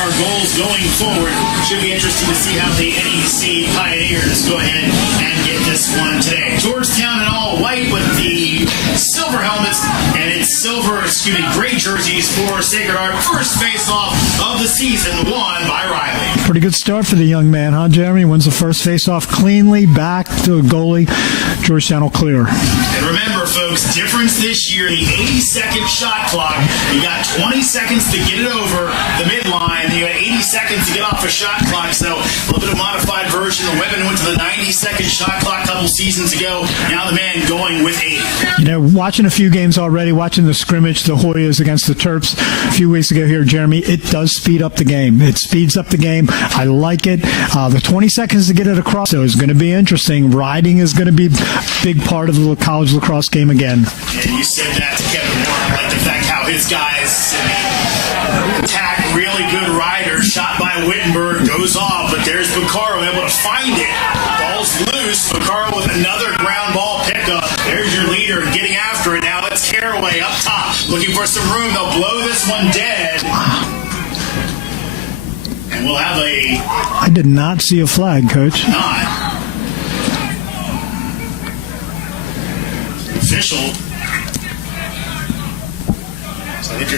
our goals going forward. Should be interesting to see how the NEC Pioneers go ahead and get this one today. Georgetown in all white with the silver helmets, and it's gray jerseys for Sacred Heart. First face-off of the season won by Riley. Pretty good start for the young man, huh, Jeremy? Wins the first face-off cleanly, back to a goalie. Georgetown will clear. And remember, folks, difference this year, the 80-second shot clock. You got 20 seconds to get it over the midline. You got 80 seconds to get off a shot clock. So a little bit of modified version. The women went to the 90-second shot clock a couple seasons ago. Now the men going with 80. You know, watching a few games already, watching the scrimmage, the Hoyas against the Terps a few weeks ago here, Jeremy, it does speed up the game. It speeds up the game. I like it. The 20 seconds to get it across, so is going to be interesting. Riding is going to be a big part of the college lacrosse game again. And you said that to Kevin Moore. I like the fact how his guys attack really good riders. Shot by Wittenberg, goes off, but there's Baccaro able to find it. Ball's loose. Baccaro with another ground ball pickup. There's your leader getting after it. Now it's Caraway up top, looking for some room. They'll blow this one dead. And we'll have I did not see a flag, Coach. Not. Official. So I think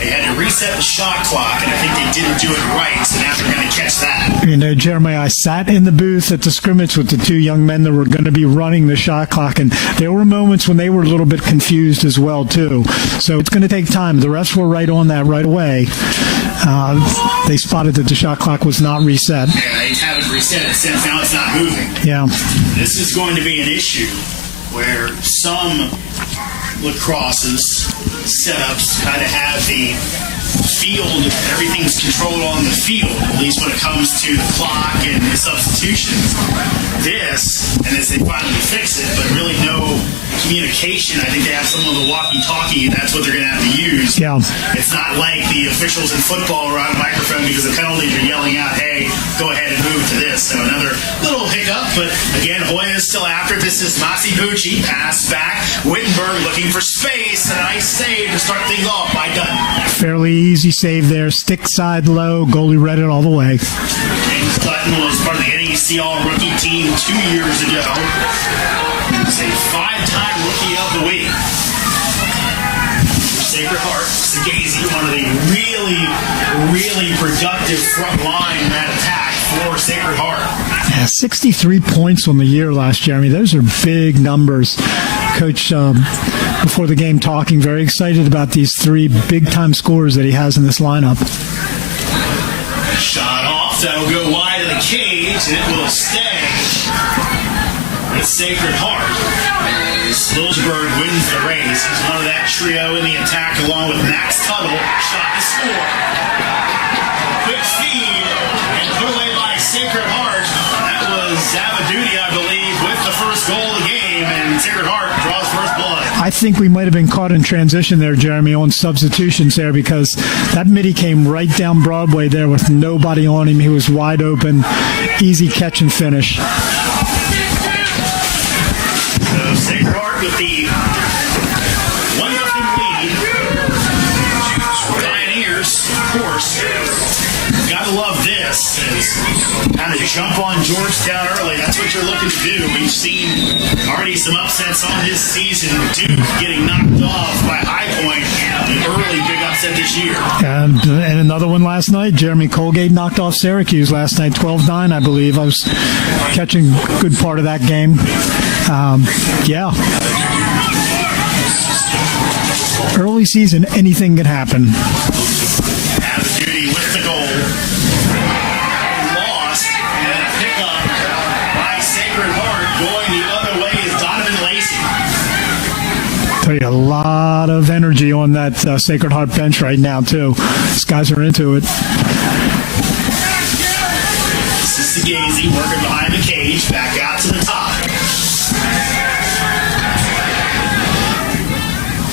they had to reset the shot clock, and I think they didn't do it right, so now they're going to catch that. You know, Jeremy, I sat in the booth at the scrimmage with the two young men that were going to be running the shot clock, and there were moments when they were a little bit confused as well, too. So it's going to take time. The refs were right on that right away. They spotted that the shot clock was not reset. Yeah, they haven't reset it since now it's not moving. Yeah. This is going to be an issue where some lacrosse's setups kind of have the field, everything's controlled on the field, at least when it comes to the clock and the substitutions. This, and as they finally fix it, but really no communication. I think they have some of the walkie-talkie, and that's what they're going to have to use. Yeah. It's not like the officials in football are on a microphone because the penalties are yelling out, hey, go ahead and move to this. So another little hiccup, but again, Hoya is still after. This is Masibucci, pass back. Wittenberg looking for space, and a nice save to start things off by Dutton. Fairly easy save there. Stick side low. Goalie read it all the way. James Dutton was part of the NEC All-Rookie team 2 years ago. He's a 5-time Rookie of the Week. Sacred Heart, Sagazy, one of the really productive front line in that attack for Sacred Heart. Yeah, 63 points on the year last year. I mean, those are big numbers. Coach, before the game, talking very excited about these 3 big-time scores that he has in this lineup. Shot off, that'll go wide of the cage, and it will stay with Sacred Heart. Lilsberg wins the race. He's one of that trio in the attack along with Max Tuttle. Shot to score. Quick feed and put away by Sacred Heart. That was Zavaduti, I believe, with the first goal of the game, and Sacred Heart draws first blood. I think we might have been caught in transition there, Jeremy, on substitutions there, because that midi came right down Broadway there with nobody on him. He was wide open. Easy catch and finish. So Sacred Heart with the 1-0 lead. Pioneers, of course. Gotta love this. Kind of jump on Georgetown early. That's what you're looking to do. We've seen already some upsets on this season. Duke getting knocked off by High Point. An early big upset this year. And another one last night. Jeremy Colgate knocked off Syracuse last night, 12-9, I believe. I was catching a good part of that game. Yeah. Early season, anything can happen. Zavaduti with the goal. Lost. And a pickup by Sacred Heart. Going the other way is Donovan Lacey. Tell you, a lot of energy on that Sacred Heart bench right now, too. These guys are into it. This is Sagazy working behind the cage. Back out to the top.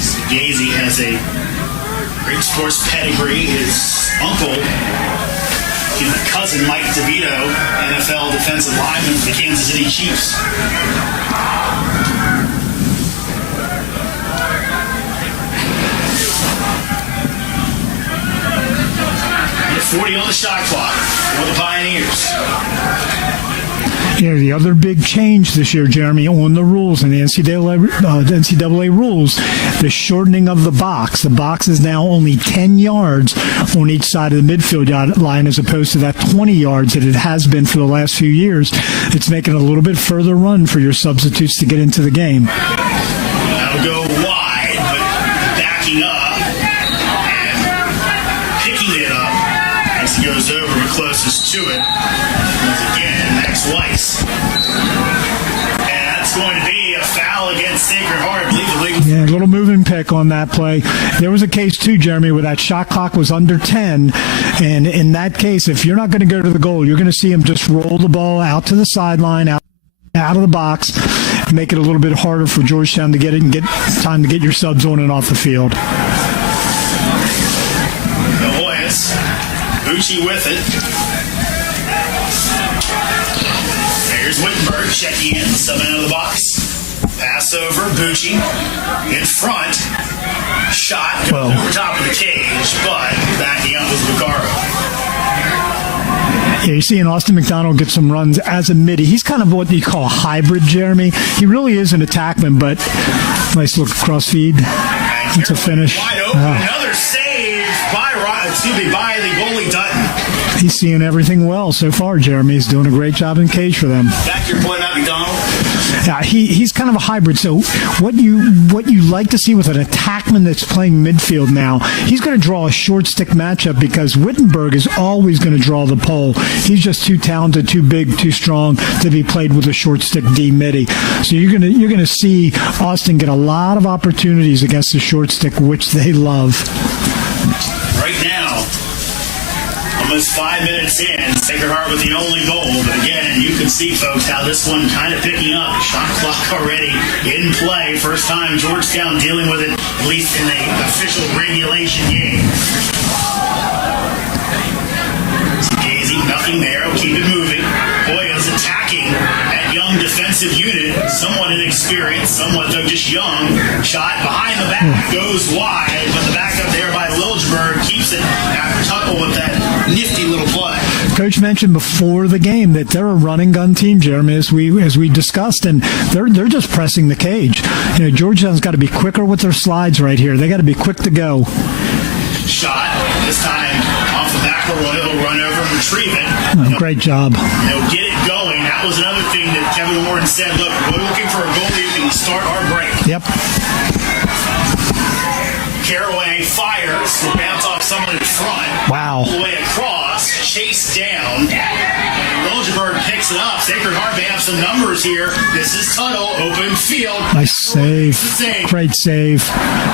Sagazy has a great sports pedigree. His uncle, his cousin Mike DeVito, NFL defensive lineman for the Kansas City Chiefs. the shot clock for the Pioneers. Yeah, the other big change this year, Jeremy, on the rules and the NCAA rules, the shortening of the box. The box is now only 10 yards on each side of the midfield line as opposed to that 20 yards that it has been for the last few years. It's making a little bit further run for your substitutes to get into the game. That'll go wide, but backing up and picking it up as he goes over the closest to it. Once again, Max Weiss. And that's going to be a foul against Sacred Heart. I believe the league. Yeah, a little moving pick on that play. There was a case, too, Jeremy, where that shot clock was under 10. And in that case, if you're not going to go to the goal, you're going to see him just roll the ball out to the sideline, out of the box, make it a little bit harder for Georgetown to get it and get time to get your subs on and off the field. The Hoyas. Bucci with it. There's Wittenberg checking in, subbing out of the box. Pass over, Bucci in front. Shot goes over top of the cage, but backing up was Lucaro. Yeah, you're seeing Austin McDonald get some runs as a midi. He's kind of what you call a hybrid, Jeremy. He really is an attackman, but nice little cross feed. It's a finish. Wide open. Another save by the goalie Dutton. He's seeing everything well so far, Jeremy. He's doing a great job in cage for them. Back to your point about McDonald. Yeah, he's kind of a hybrid. So what you like to see with an attackman that's playing midfield now, he's going to draw a short stick matchup because Wittenberg is always going to draw the pole. He's just too talented, too big, too strong to be played with a short stick D midi. So you're going to see Austin get a lot of opportunities against the short stick, which they love. Right now, almost 5 minutes in, Sacred Heart with the only goal. But again, you can see, folks, how this one kind of picking up. Shot clock already in play. First time Georgetown dealing with it, at least in the official regulation game. Easy, nothing there. We'll keep it moving. Hoyas attacking that young defensive unit. Somewhat inexperienced, somewhat though just young. Shot behind the back, goes wide, but the backup there by Liljeburg keeps it after Tuttle with that nifty little play. Coach mentioned before the game that they're a running gun team, Jeremy, as we discussed, and they're just pressing the cage. You know, Georgetown's got to be quicker with their slides right here. They got to be quick to go. Shot this time off the back of Royal. He'll run over and retrieve it. Great job. Get it going. That was another thing that Kevin Warren said. Look, we're looking for a goalie who can start our break. Yep. Caraway fires, will bounce off someone in front. Wow. All the way across, chased down. And Liljeburg picks it up. Sacred Heart may have some numbers here. This is Tuttle, open field. Nice save. Great save.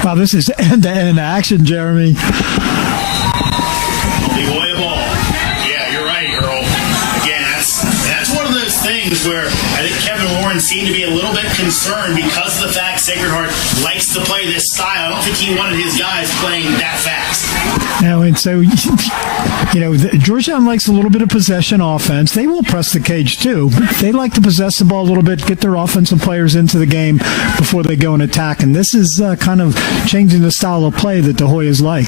Wow, this is end-to-end action, Jeremy. Hoya ball. Yeah, you're right, Earl. Again, that's one of those things where I think Kevin Warren seemed to be a little bit concerned because of the fact Sacred Heart likes to play this style. I don't think he wanted his guys playing that fast. Now, and so, Georgetown likes a little bit of possession offense. They will press the cage, too. They like to possess the ball a little bit, get their offensive players into the game before they go and attack. And this is kind of changing the style of play that the Hoyas like.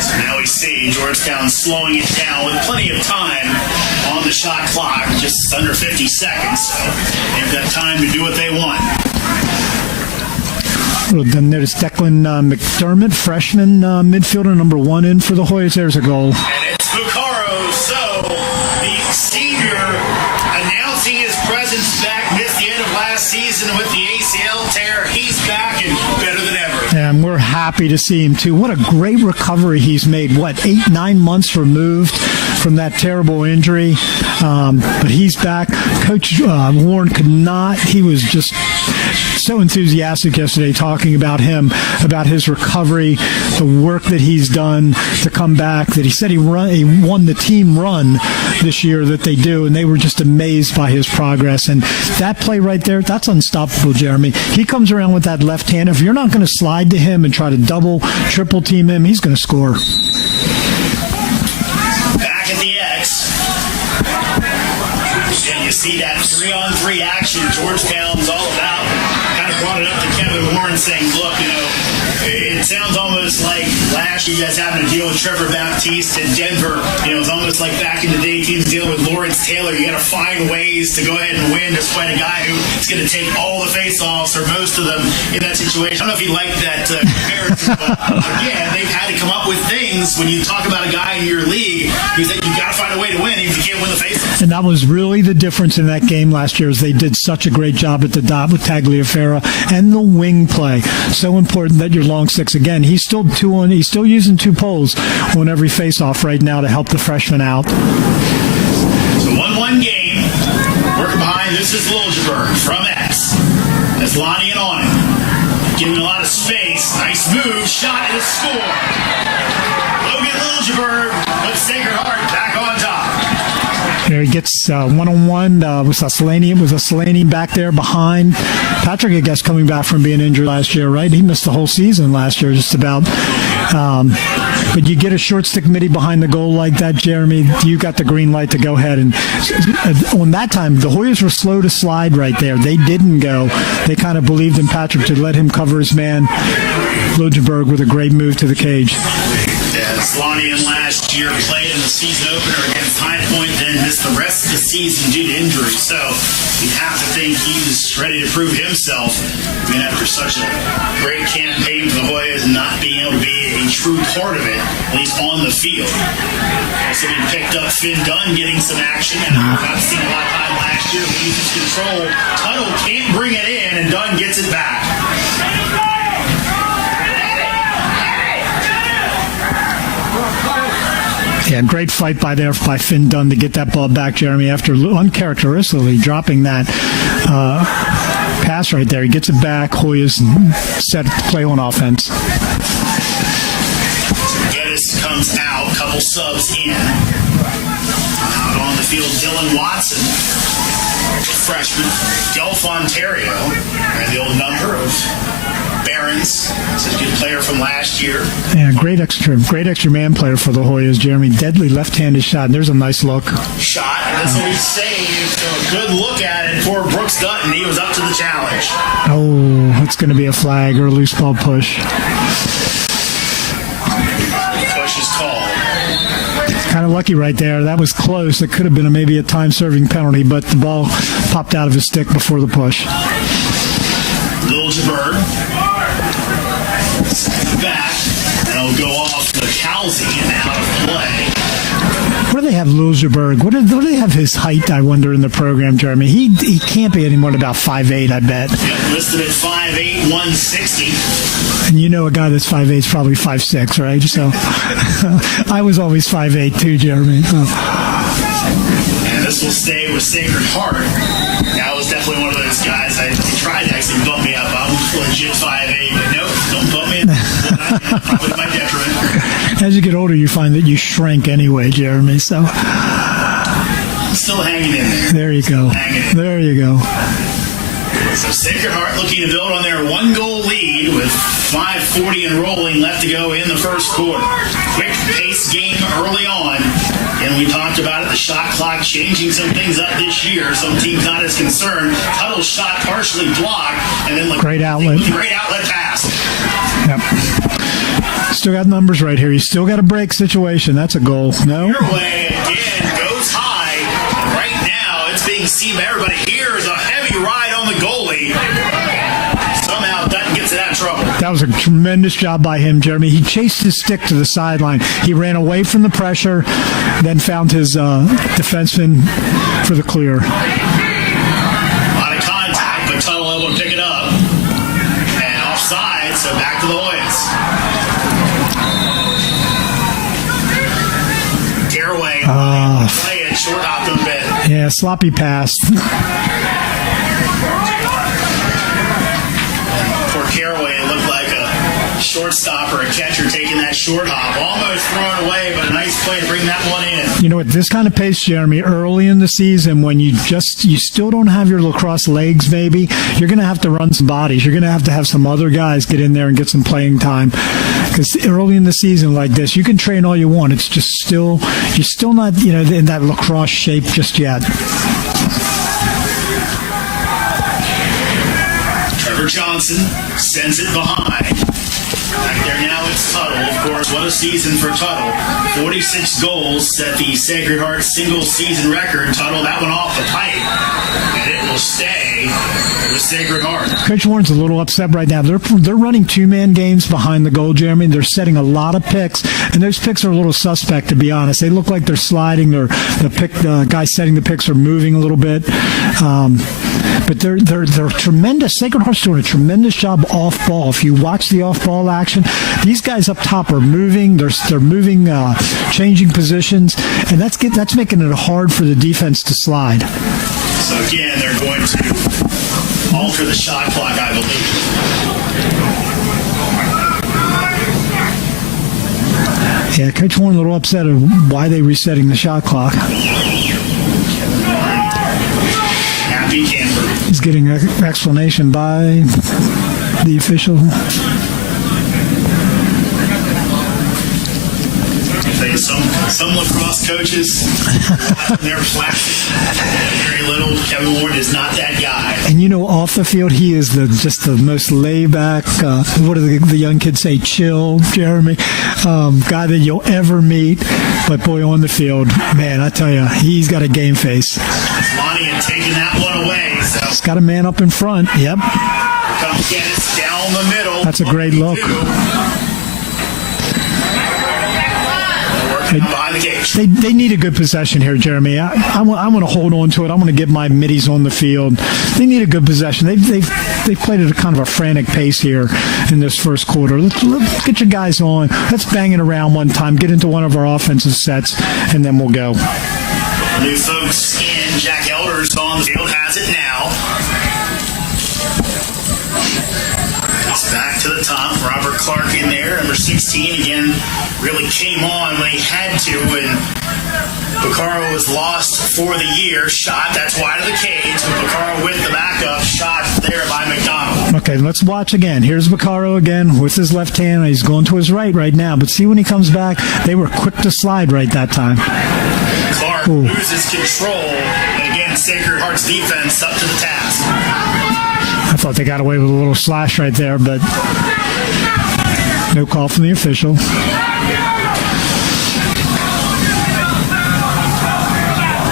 So now we see Georgetown slowing it down with plenty of time on the shot clock, just under 50 seconds. So they've got time to do what they want. Well, then there's Declan McDermott, freshman midfielder, number 1 in for the Hoyas. There's a goal. And it's Bucaro. So the senior announcing his presence back, missed the end of last season with the ACL tear. He's back and better than ever. And we're happy to see him, too. What a great recovery he's made. 8-9 months removed from that terrible injury. But he's back. Coach Warren could not. He was just so enthusiastic yesterday talking about him, about his recovery, the work that he's done to come back, that he said he won the team run this year that they do, and they were just amazed by his progress. And that play right there, that's unstoppable, Jeremy. He comes around with that left hand. If you're not going to slide to him and try to double, triple team him, he's going to score. Back at the X. And you see that 3-on-3 action Georgetown's all about. Kind of brought it up to Kevin Warren saying, look, It sounds almost like last year you guys having to deal with Trevor Baptiste in Denver. It's almost like back in the day teams dealing with Lawrence Taylor. You got to find ways to go ahead and win despite a guy who is going to take all the face-offs or most of them in that situation. I don't know if you like that comparison, but again, they've had to come up with things when you talk about a guy in your league who's that you've got to find a way to win even if you can't win the face-off. And that was really the difference in that game last year, is they did such a great job at the dot with Tagliaferra and the wing play. So important that your long six, again, he's still using two poles on every face-off right now to help the freshman out. So 1-1 game. Working behind, this is Liljeburg from X. That's Lonnie and on him. Giving a lot of space. Nice move. Shot and a score. Logan Liljeburg puts Sacred Heart back on top. There he gets one-on-one with Asselani. It was Asselani back there behind. Patrick, I guess, coming back from being injured last year, right? He missed the whole season last year just about. But you get a short stick midi behind the goal like that, Jeremy, you got the green light to go ahead. And on that time, the Hoyas were slow to slide right there. They didn't go. They kind of believed in Patrick to let him cover his man. Liljeburg with a great move to the cage. Slanian last year played in the season opener against High Point, then missed the rest of the season due to injury. So you have to think he's ready to prove himself. After such a great campaign for the Hoyas and not being able to be a true part of it, at least on the field. Also we picked up Finn Dunn getting some action, and I've seen a lot of time last year. Loses control. Tuttle can't bring it in, and Dunn gets it back. Yeah, great fight by Finn Dunn to get that ball back, Jeremy, after uncharacteristically dropping that pass right there. He gets it back. Hoyas set to play on offense. Geddes comes out, couple subs in. Out on the field, Dylan Watson, freshman. Guelph, Ontario, and the old number of Barons. This is a good player from last year. Yeah, great extra man player for the Hoyas, Jeremy. Deadly left-handed shot. There's a nice look. Shot, and that's what we saved. So a good look at it for Brooks Dutton. He was up to the challenge. Oh, it's going to be a flag or a loose ball push. Push is called. Kind of lucky right there. That was close. It could have been maybe a time-serving penalty, but the ball popped out of his stick before the push. Liljeburg back, and it'll go off to Calzi and out of play. What do they have Liljeburg? What do they have his height, I wonder, in the program, Jeremy? He can't be any more than about 5'8", I bet. Yep, listed at 5'8", 160. And you know a guy that's 5'8" is probably 5'6", right? So I was always 5'8", too, Jeremy. And this will stay with Sacred Heart. That was definitely one of those guys. He tried to actually bump me up. I'm legit 5'8", but nope, don't bump me up. Probably to my detriment. As you get older, you find that you shrink anyway, Jeremy. So still hanging in there. There you go. There you go. So Sacred Heart looking to build on their one-goal lead with 5:40 and rolling left to go in the first quarter. Quick pace game early on. And we talked about it, the shot clock changing some things up this year. Some teams not as concerned. Tuttle's shot partially blocked. And then great outlet. Great outlet pass. Yep. Still got numbers right here. You still got a break situation. That's a goal. No? Your way again goes high. And right now it's being seen by everybody. Here's a heavy ride on the goalie. Somehow Dutton gets it out of trouble. That was a tremendous job by him, Jeremy. He chased his stick to the sideline. He ran away from the pressure, then found his defenseman for the clear. A lot of contact, but Tuttle able to pick it up. And offside, so back to the Hoyas. Caraway play it short off the bit. Yeah, sloppy pass. For Caraway, it looked like a shortstop or a catcher taking that short hop. Almost thrown away, but a nice play to bring that one in. You know what, this kind of pace, Jeremy, early in the season when you still don't have your lacrosse legs, maybe, you're going to have to run some bodies. You're going to have some other guys get in there and get some playing time. Because early in the season like this, you can train all you want. It's just you're still not, in that lacrosse shape just yet. Trevor Johnson sends it behind. there now. It's Tuttle. Of course, what a season for Tuttle. 46 goals set the Sacred Heart single-season record. Tuttle, that one off the pipe. And it will stay with Sacred Heart. Coach Warren's a little upset right now. They're running two-man games behind the goal, Jeremy. They're setting a lot of picks, and those picks are a little suspect, to be honest. They look like they're sliding. The guy setting the picks are moving a little bit. But they're tremendous. Sacred Heart's doing a tremendous job off ball. If you watch the off ball action, these guys up top are moving. They're moving, changing positions, and that's making it hard for the defense to slide. So again, they're going to alter the shot clock, I believe. Yeah, Coach Warren a little upset of why they resetting the shot clock. Happy camper. He's getting an explanation by the official. Some lacrosse coaches, they're plastic. Very little. Kevin Warren is not that guy. And off the field, he is just the most laid back. What do the young kids say? Chill, Jeremy, guy that you'll ever meet. But boy, on the field, man, I tell you, he's got a game face. Lonnie had taken that one away. So he's got a man up in front. Yep. Comes Dennis down the middle. That's a great look. They need a good possession here, Jeremy. I'm going to hold on to it. I'm going to get my middies on the field. They need a good possession. They've played at a kind of a frantic pace here in this first quarter. Let's get your guys on. Let's bang it around one time. Get into one of our offensive sets, and then we'll go. New folks in. Jack Elders on the field. Has it now. It's back to the top. Robert Clark in there. Number 16 again. Really came on when he had to, and Vaccaro was lost for the year. Shot, that's wide of the cage, but Vaccaro with the backup. Shot there by McDonald. Okay, let's watch again. Here's Vaccaro again with his left hand. He's going to his right now, but see when he comes back, they were quick to slide right that time. Clark loses control, and again, Sacred Heart's defense up to the task. I thought they got away with a little slash right there, but no call from the official.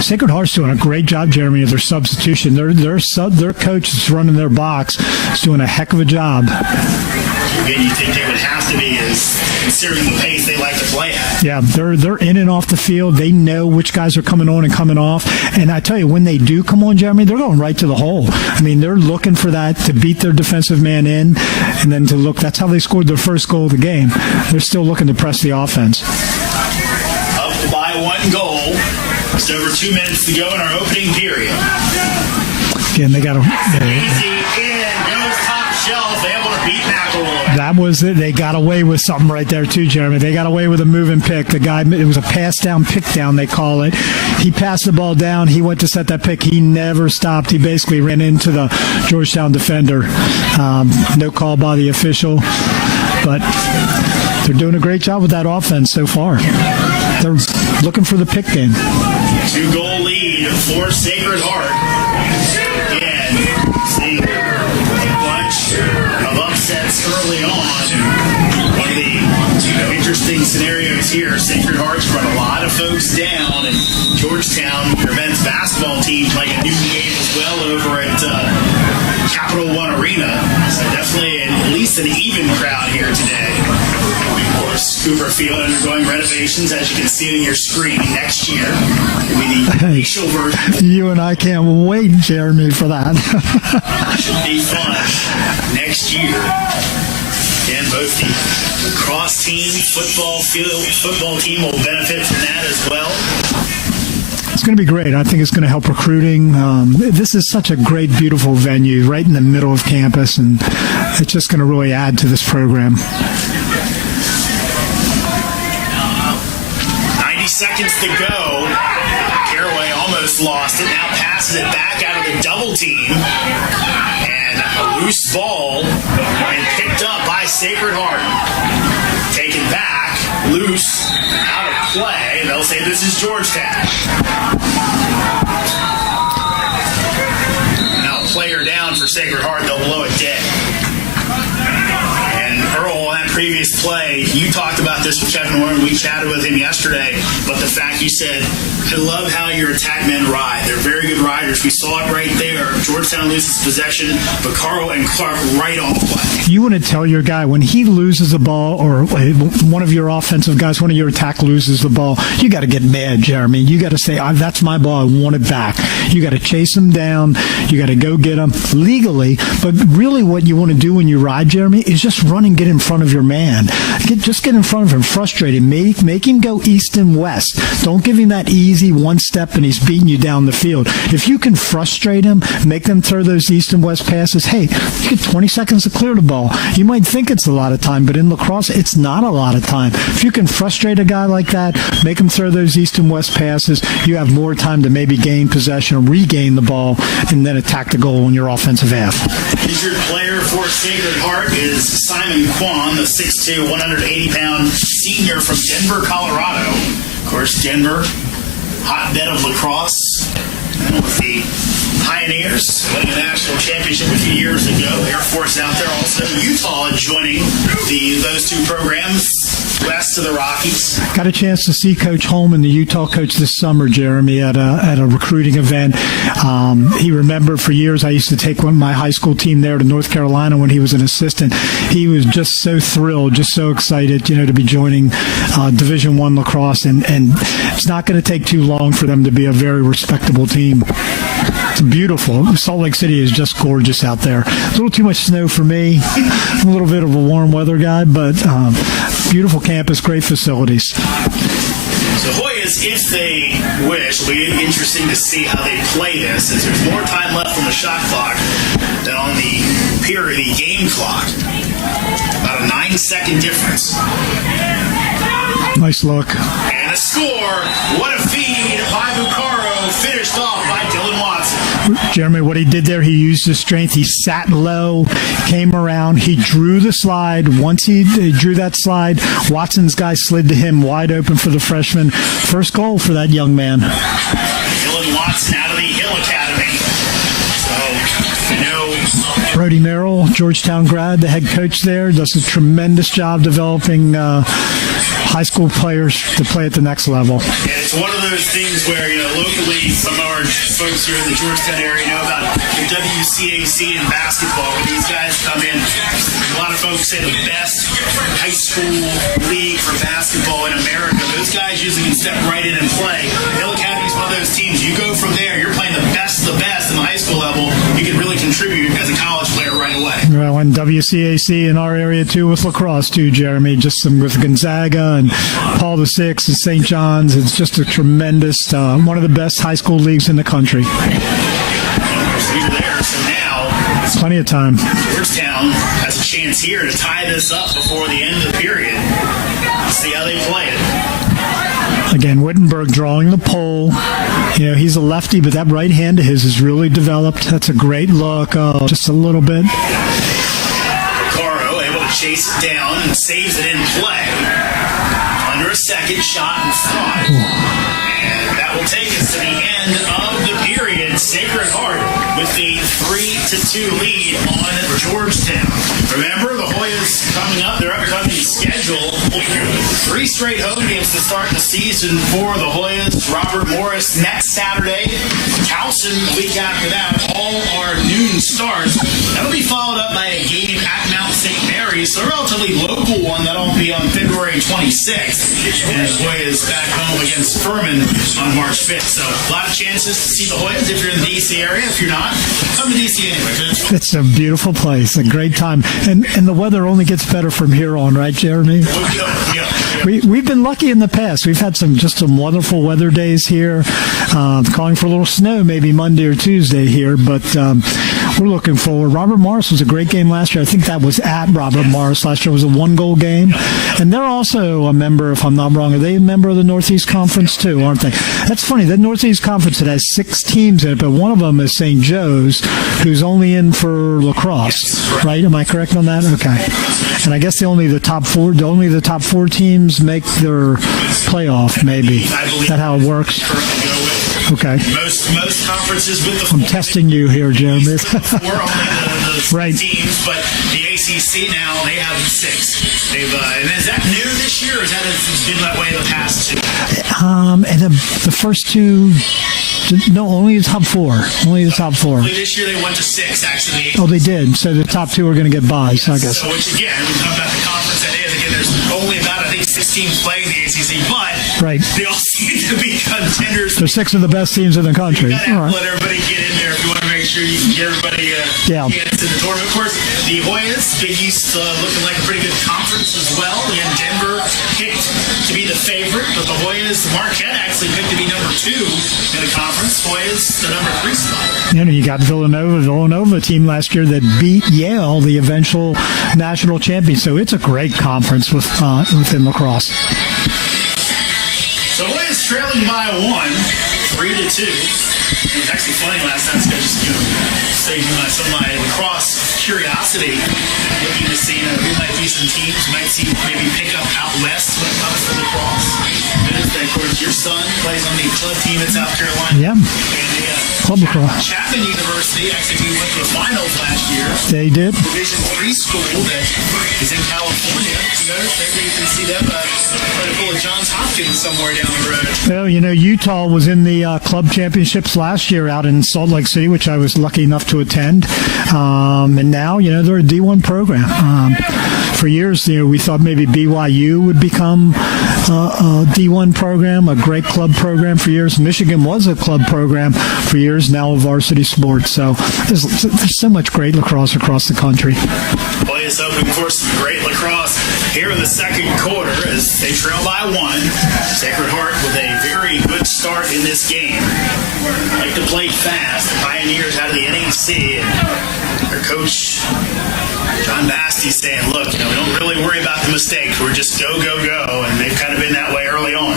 Sacred Heart's doing a great job, Jeremy, of their substitution. Their coach that's running their box is doing a heck of a job. Again, you think they would have to be, as considering the pace they like to play at. Yeah, they're in and off the field. They know which guys are coming on and coming off. And I tell you, when they do come on, Jeremy, they're going right to the hole. I mean, they're looking for that to beat their defensive man in, and then to look. That's how they scored their first goal of the game. They're still looking to press the offense. Up by 1 goal. Just over 2 minutes to go in our opening period. Again, they got Easy in, goes top shelf, able to beat McElroy. That was it. They got away with something right there too, Jeremy. They got away with a move and pick. The guy, it was a pass down, pick down, they call it. He passed the ball down. He went to set that pick. He never stopped. He basically ran into the Georgetown defender. No call by the official, but they're doing a great job with that offense so far. They're looking for the pick game. 2-goal lead for Sacred Heart. Again, seeing a bunch of upsets early on. One of the interesting scenarios here, Sacred Heart's run a lot of folks down, and Georgetown, their men's basketball team, playing a new game as well over at Capital One Arena. So definitely at least an even crowd here today. Of course, Cooper Field undergoing renovations, as you can see on your screen next year. It'll be the racial version. You and I can't wait, Jeremy, for that. Should be fun next year. And both the lacrosse team, football team will benefit from that as well. It's going to be great. I think it's going to help recruiting. This is such a great, beautiful venue right in the middle of campus, and it's just going to really add to this program. 90 seconds to go. Caraway almost lost it. Now passes it back out of the double team. And a loose ball and picked up by Sacred Heart. Taken back, loose, out of play. They'll say this is Georgetown. Now a player down for Sacred Heart. They'll blow it dead. And Earl will have previous play, you talked about this with Kevin Warren. We chatted with him yesterday, but the fact you said, I love how your attack men ride. They're very good riders. We saw it right there. Georgetown loses possession, but Carl and Clark right on the play. You want to tell your guy when he loses the ball, or one of your offensive guys, one of your attack loses the ball, you got to get mad, Jeremy. You got to say, that's my ball. I want it back. You got to chase him down. You got to go get him legally. But really what you want to do when you ride, Jeremy, is just run and get in front of your man. Just get in front of him, frustrate him. Make him go east and west. Don't give him that easy one step and he's beating you down the field. If you can frustrate him, make them throw those east and west passes, hey, you get 20 seconds to clear the ball. You might think it's a lot of time, but in lacrosse, it's not a lot of time. If you can frustrate a guy like that, make him throw those east and west passes, you have more time to maybe gain possession or regain the ball and then attack the goal on your offensive half. Injured player for Sacred Heart is Simon Kwan, the 6'2", 180-pound senior from Denver, Colorado. Of course, Denver, hotbed of lacrosse, with the Pioneers winning a national championship a few years ago. Air Force out there also. Utah joining those two programs west of the Rockies. Got a chance to see Coach Holman, the Utah coach, this summer, Jeremy, at a recruiting event. He remembered for years I used to take my high school team there to North Carolina when he was an assistant. He was just so thrilled, just so excited, to be joining Division I lacrosse, and it's not going to take too long for them to be a very respectable team. It's beautiful. Salt Lake City is just gorgeous out there. A little too much snow for me. I'm a little bit of a warm weather guy, but beautiful campus, great facilities. So Hoyas, if they wish, it'll be interesting to see how they play this, as there's more time left on the shot clock than on the game clock. About a 9-second difference. Nice look. And a score. What a feed by Bucaro, finished off by Dylan Watson. Jeremy, what he did there, he used his strength. He sat low, came around, he drew the slide. Once he drew that slide, Watson's guy slid to him wide open for the freshman. First goal for that young man. Dylan Watson out of the Hill Academy. So, Brody Merrill, Georgetown grad, the head coach there, does a tremendous job developing high school players to play at the next level. And it's one of those things where, locally, some of our folks here in the Georgetown area know about the WCAC in basketball, where these guys come in. A lot of folks say the best high school league for basketball in America. Those guys usually can step right in and play. Hill Academy is one of those teams. You go from there, you're playing the best of the best in the high school level. You can really contribute as a college player right away. Well, and WCAC in our area, too, with lacrosse, too, Jeremy. Just some with Gonzaga and Paul VI and St. John's. It's just a tremendous, one of the best high school leagues in the country. Plenty of time. Georgetown has a chance here to tie this up before the end of the period. See how they play it. Again, Wittenberg drawing the pole. He's a lefty, but that right hand of his is really developed. That's a great look. Oh, just a little bit. Caro able to chase it down and saves it in play. Under a second, shot in front. And that will take us to the end of the period. Sacred Heart with the 3-2 lead on Georgetown. Remember, the Hoyas coming up, their upcoming schedule. 3 straight home games to start the season for the Hoyas. Robert Morris next Saturday. Towson the week after that. All are noon starts. That'll be followed up by a game at Mount St. Mary's, so a relatively local one. That'll be on February 26th. And the Hoyas back home against Furman on March 5th. So a lot of chances to see the Hoyas if you're in the D.C. area. If you're not, come to D.C. anyway. It's a beautiful place, a great time. And the weather only gets better from here on, right, Jeremy? Yeah. We've been lucky in the past. We've had some wonderful weather days here. Calling for a little snow maybe Monday or Tuesday here, but we're looking forward. Robert Morris was a great game last year. I think that was at Robert Morris last year. It was a 1-goal game. And they're also a member, if I'm not wrong, are they a member of the Northeast Conference too, aren't they? That's funny. That Northeast Conference, it has 6 teams in it, but one of them is St. Joe's, who's only in for lacrosse, right? Am I correct on that? Okay. And I guess only the top 4 teams make their playoff, maybe. Is that how it works? Okay. Most conferences with the I'm testing you here, Jeremy. We're only the Right. teams, but the ACC now, they have 6. And is that new this year, or has that been that way in the past two? And the first two, no, only the top four. Only the top four. This year they went to 6, actually. Oh, they did. So the top two are going to get buys, I guess. So, which again, we talk about the conference that is. Again, there's only about, I think, 6 teams playing the ACC, but they all seem to be contenders. They're 6 of the best teams in the country. You got to let everybody get in there if you want to make sure you can get everybody into the tournament. Of course, the Hoyas, Big East, looking like a pretty good conference as well. Again, Denver picked to be the favorite, but the Hoyas, Marquette actually picked to be number 2 in the conference. Hoyas, the number 3 spot. You got Villanova team last year that beat Yale, the eventual national champion. So it's a great conference within lacrosse. So Hoyas trailing by 1, 3-2. It was actually funny last time, so just saving some of my lacrosse curiosity, looking to see who might be some teams you might see maybe pick up out west when it comes to lacrosse. Of course, your son plays on the club team in South Carolina. Yeah. Club lacrosse. Chapman University actually went to the finals last year. They did. Division III school that is in California. Maybe you can see them trying to pull a Johns Hopkins somewhere down the road. Well, Utah was in the club championships last year out in Salt Lake City, which I was lucky enough to attend. And now, they're a D1 program. For years, we thought maybe BYU would become a D1 program, a great club program for years. Michigan was a club program for years, now a varsity sport. So there's so much great lacrosse across the country. Hoyas hoping for some great lacrosse here in the second quarter as they trail by 1. Sacred Heart with a very good start in this game. Like to play fast. The Pioneers out of the NEC, and their coach John Basti saying, look, we don't really worry about the mistakes. We're just go, go, go. And they've kind of been that way early on.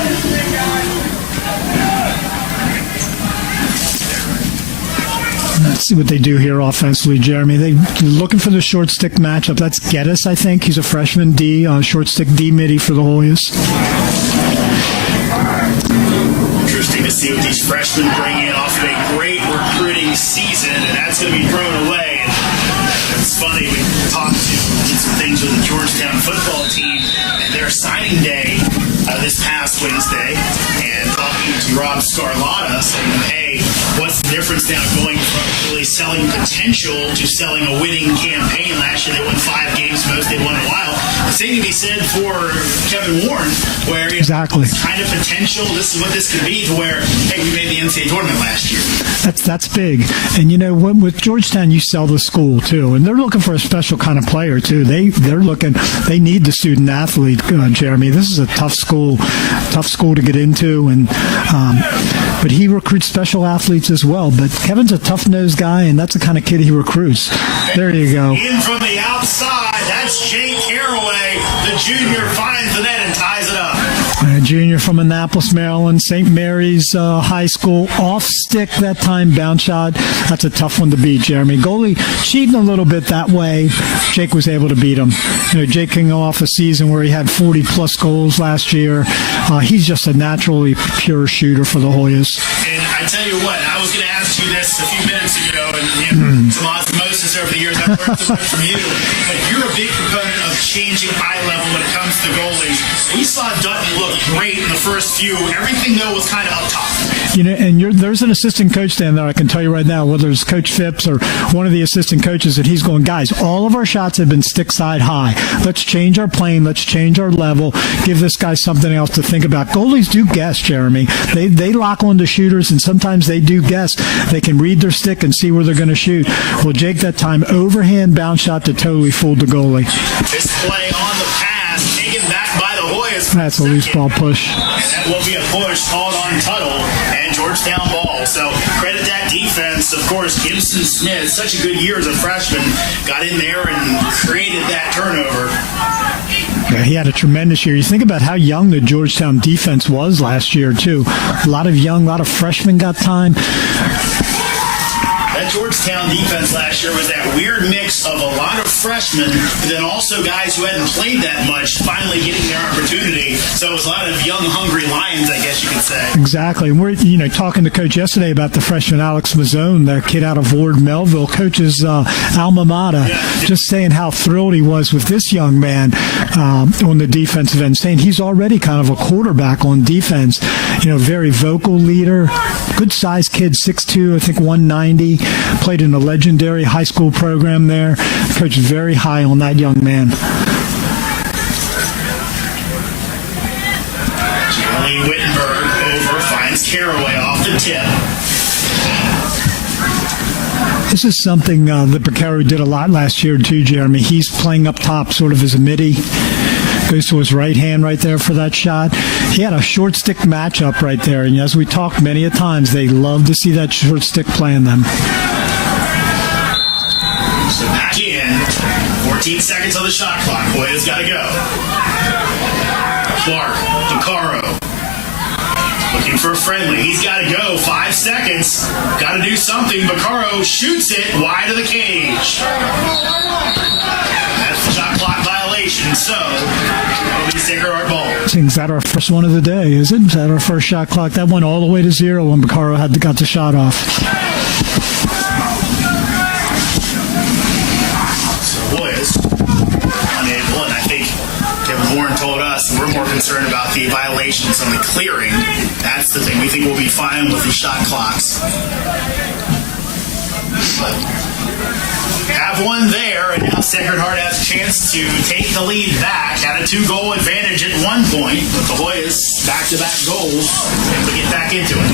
Let's see what they do here offensively, Jeremy. They're looking for the short stick matchup. That's Geddes, I think. He's a freshman D, short stick D midi for the Hoyas. Interesting to see what these freshmen bring in off of a great recruiting season, and that's going to be thrown away. It's funny, we talked to did some things with the Georgetown football team and their signing day this past Wednesday, and talking to Rob Scarlatta saying, hey, what's the difference now going from really selling potential to selling a winning campaign? Last year they won 5 games, most they'd won in a while. The same can be said for Kevin Warren, where exactly kind of potential, this is what this could be, to where, hey, we made the NCAA tournament last year. That's big. And with Georgetown, you sell the school too, and they're looking for a special kind of player too. They need the student athlete, Jeremy. This is a tough school to get into, and but he recruits special athletes as well. But Kevin's a tough-nosed guy, and that's the kind of kid he recruits. There you go. In from the outside, that's Jake Caraway. The junior finds the net and ties it up. Junior from Annapolis, Maryland, St. Mary's High School. Off stick that time, bounce shot. That's a tough one to beat, Jeremy. Goalie cheating a little bit that way. Jake was able to beat him. Jake can go off a season where he had 40-plus goals last year. He's just a naturally pure shooter for the Hoyas. And I tell you what, I was going to ask you this a few minutes ago, and some osmosis over the years, I've learned so much from you. But you're a big proponent of changing eye level when it comes to goalies. We saw Dutton look great in the first few. Everything, though, was kind of up top. And there's an assistant coach stand there, I can tell you right now, whether it's Coach Phipps or one of the assistant coaches, and he's going, guys, all of our shots have been stick side high. Let's change our plane. Let's change our level. Give this guy something else to think about. Goalies do guess, Jeremy. They lock on to shooters, and sometimes they do guess. They can read their stick and see where they're going to shoot. Well, Jake that time, overhand bounce shot that totally fooled the goalie. This play on the pass, taken back by the Hoyas. That's a loose ball push. And that will be a push called on Tuttle and Georgetown ball. So credit that defense. Of course, Gibson Smith, such a good year as a freshman, got in there and created that turnover. Yeah, he had a tremendous year. You think about how young the Georgetown defense was last year, too. A lot of freshmen got time. That Georgetown defense last year was that weird mix of a lot of freshmen, but then also guys who hadn't played that much finally getting their opportunity. So it was a lot of young, hungry Lions, I guess you could say. Exactly. And we're talking to Coach yesterday about the freshman Alex Mazzone, the kid out of Ward Melville, Coach's alma mater, just saying how thrilled he was with this young man on the defensive end, saying he's already kind of a quarterback on defense. Very vocal leader, good-sized kid, 6'2", I think 190, played in a legendary high school program there. Coach is very high on that young man. Jeremy Wittenberg over, finds Caraway off the tip. This is something that Baccaro did a lot last year too, Jeremy. He's playing up top sort of as a midi. Goes to his right hand right there for that shot. He had a short stick matchup right there, and as we talked many a times, they love to see that short stick playing them. So back in, 14 seconds on the shot clock. Hoya's got to go. Clark, Baccaro, looking for a friendly. He's got to go. 5 seconds. Got to do something. Baccaro shoots it wide of the cage. That's the shot clock violation. So it'll be Sacred Heart ball. Is that our first one of the day? Is it? Is that our first shot clock? That went all the way to 0 when Baccaro got the shot off. So Hoyas unable, and I think Kevin Warren told us we're more concerned about the violations on the clearing. That's the thing. We think we'll be fine with the shot clocks. But have one there, and now Sacred Heart has a chance to take the lead back. Had a 2-goal advantage at one point, but the Hoyas back-to-back goals able to get back into it.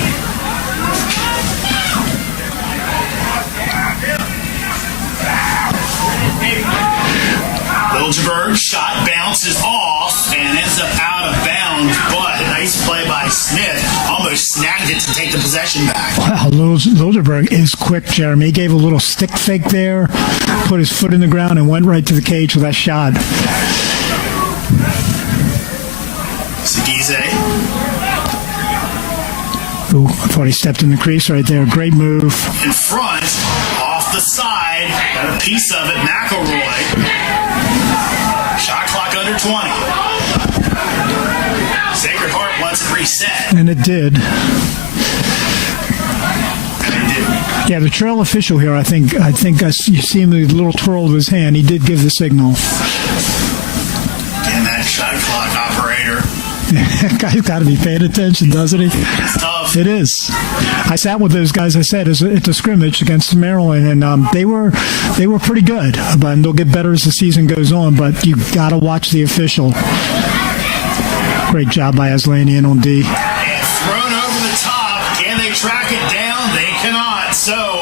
Wilgeberg shot bounces off and ends up out of bounds, but a nice play by Smith. Almost snagged it to take the possession back. Wow, Wilgeberg is quick, Jeremy. He gave a little stick fake there, put his foot in the ground, and went right to the cage with that shot. Seguize. Ooh, I thought he stepped in the crease right there. Great move. In front, off the side, got a piece of it. McElroy. Shot clock under 20. Sacred Heart wants it reset. And it did. Yeah, the trail official here, I think you see him with a little twirl of his hand. He did give the signal. And that shot clock operator. Guy's got to be paying attention, doesn't he? It's tough. It is. I sat with those guys. I said it's a scrimmage against Maryland, and they were pretty good. But they'll get better as the season goes on. But you got to watch the official. Great job by Aslanian on D. And thrown over the top. Can they track it down? They cannot. So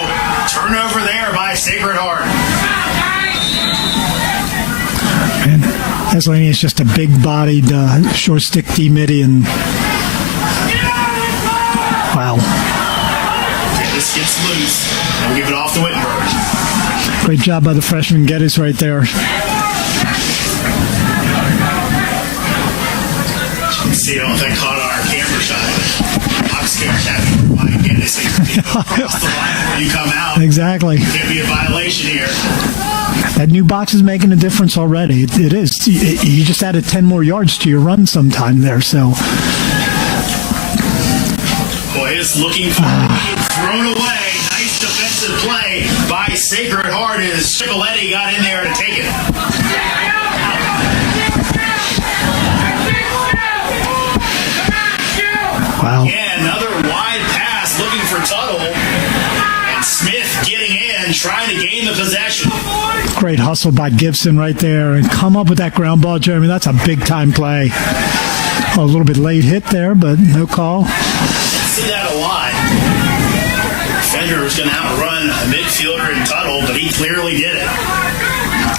turnover there by Sacred Heart. And Aslanian is just a big-bodied, short stick D midi, and wow. Yeah, this gets loose. And we'll give it off to Wittenberg. Great job by the freshman Geddes right there. See, I don't think caught on our camera shot. I'm scared having my Geddes across the line when you come out. Exactly. Can't be a violation here. That new box is making a difference already. It is. You just added 10 more yards to your run sometime there. So. Boy, it's looking for thrown away. Nice defensive play by Sacred Heart as Chicoletti got in there to take it. Wow. Yeah, another wide pass looking for Tuttle. And Smith getting in, trying to gain the possession. Great hustle by Gibson right there. And come up with that ground ball, Jeremy. That's a big-time play. A little bit late hit there, but no call. See that a lot. Defender was going to outrun a midfielder in Tuttle, but he clearly did it.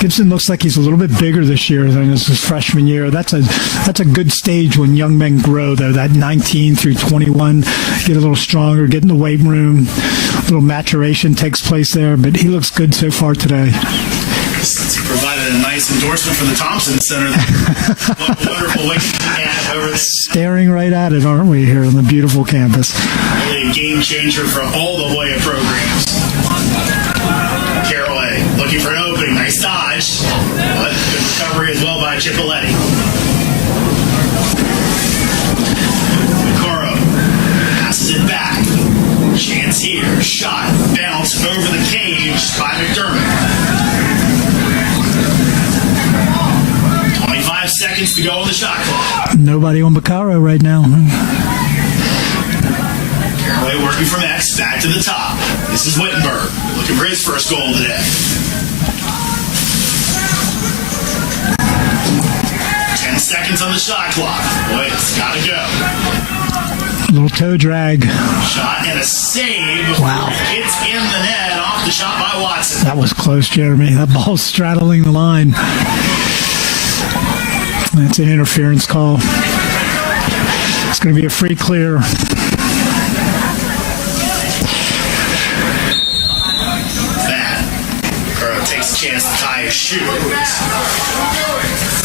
Gibson looks like he's a little bit bigger this year than his freshman year. That's a good stage when young men grow, though. That 19 through 21, get a little stronger, get in the weight room. A little maturation takes place there, but he looks good so far today. He provided a nice endorsement for the Thompson Center. What a wonderful way to have over there. Staring right at it, aren't we, here on the beautiful campus? Really a game changer for all the Hoya programs. Caraway looking for an opening. Nice Nice dodge, but good recovery as well by Cipollini. Coro passes it back. Chance here. Shot. Bounce over the cage by McDermott. 25 seconds to go on the shot clock. Nobody on Baccaro right now. Caraway working from X. Back to the top. This is Wittenberg. Looking for his first goal today. 10 seconds on the shot clock. Boy, it's got to go. Little toe drag. Shot and a save. Wow. It's in the net off the shot by Watson. That was close, Jeremy. That ball's straddling the line. That's an interference call. It's going to be a free clear. That. Burrow takes a chance to tie his shoe.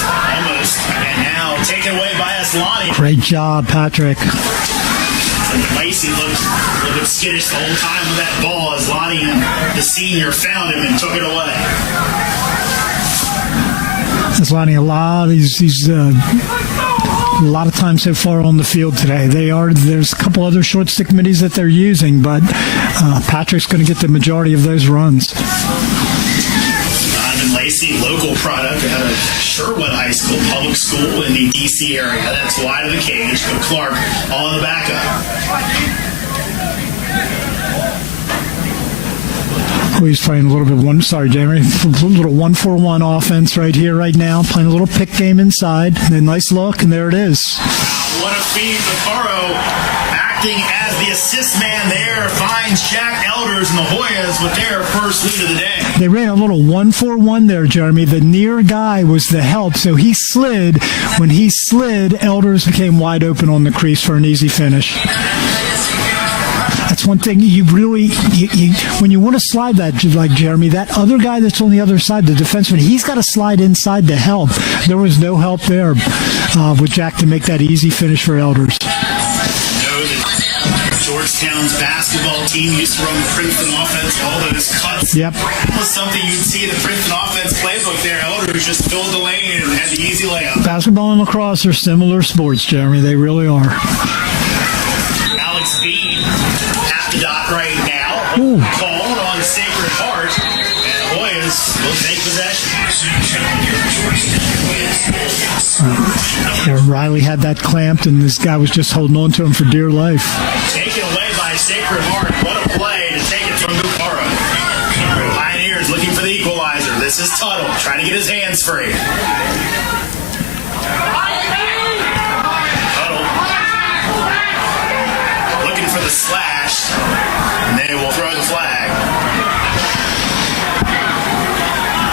Almost. And now taken away by Aslani. Great job, Patrick. Lacey looked a little bit skittish the whole time with that ball as Lonnie, the senior, found him and took it away. Aslani, a lot of time so far on the field today. There's a couple other short stick middies that they're using, but Patrick's going to get the majority of those runs. Donovan Lacey, local product out of Sherwood High School, public school in the D.C. area. That's wide of the cage, but Clark all in the backup. He's playing a little bit Jeremy. A little 1-4-1 offense right here, right now. Playing a little pick game inside. And a nice look, and there it is. What a feed. Vaccaro acting as the assist man there finds Jack Elders and the Hoyas with their first lead of the day. They ran a little 1-4-1 there, Jeremy. The near guy was the help, so he slid. When he slid, Elders became wide open on the crease for an easy finish. That's one thing you really, when you want to slide that, like Jeremy, that other guy that's on the other side, the defenseman, he's got to slide inside to help. There was no help there with Jack to make that easy finish for Elders. Georgetown's basketball team used to run the Princeton offense, all those cuts. Yep. That was something you'd see in the Princeton offense playbook there. Elders just filled the lane and had the easy layup. Basketball and lacrosse are similar sports, Jeremy. They really are. Alex Bean at the dot right now. Ooh. Called on Sacred Heart. And the Hoyas will take possession. Riley had that clamped, and this guy was just holding on to him for dear life. Taken away by Sacred Heart. What a play to take it from Buccaro. Pioneers looking for the equalizer. This is Tuttle trying to get his hands free. For the slash, and they will throw the flag.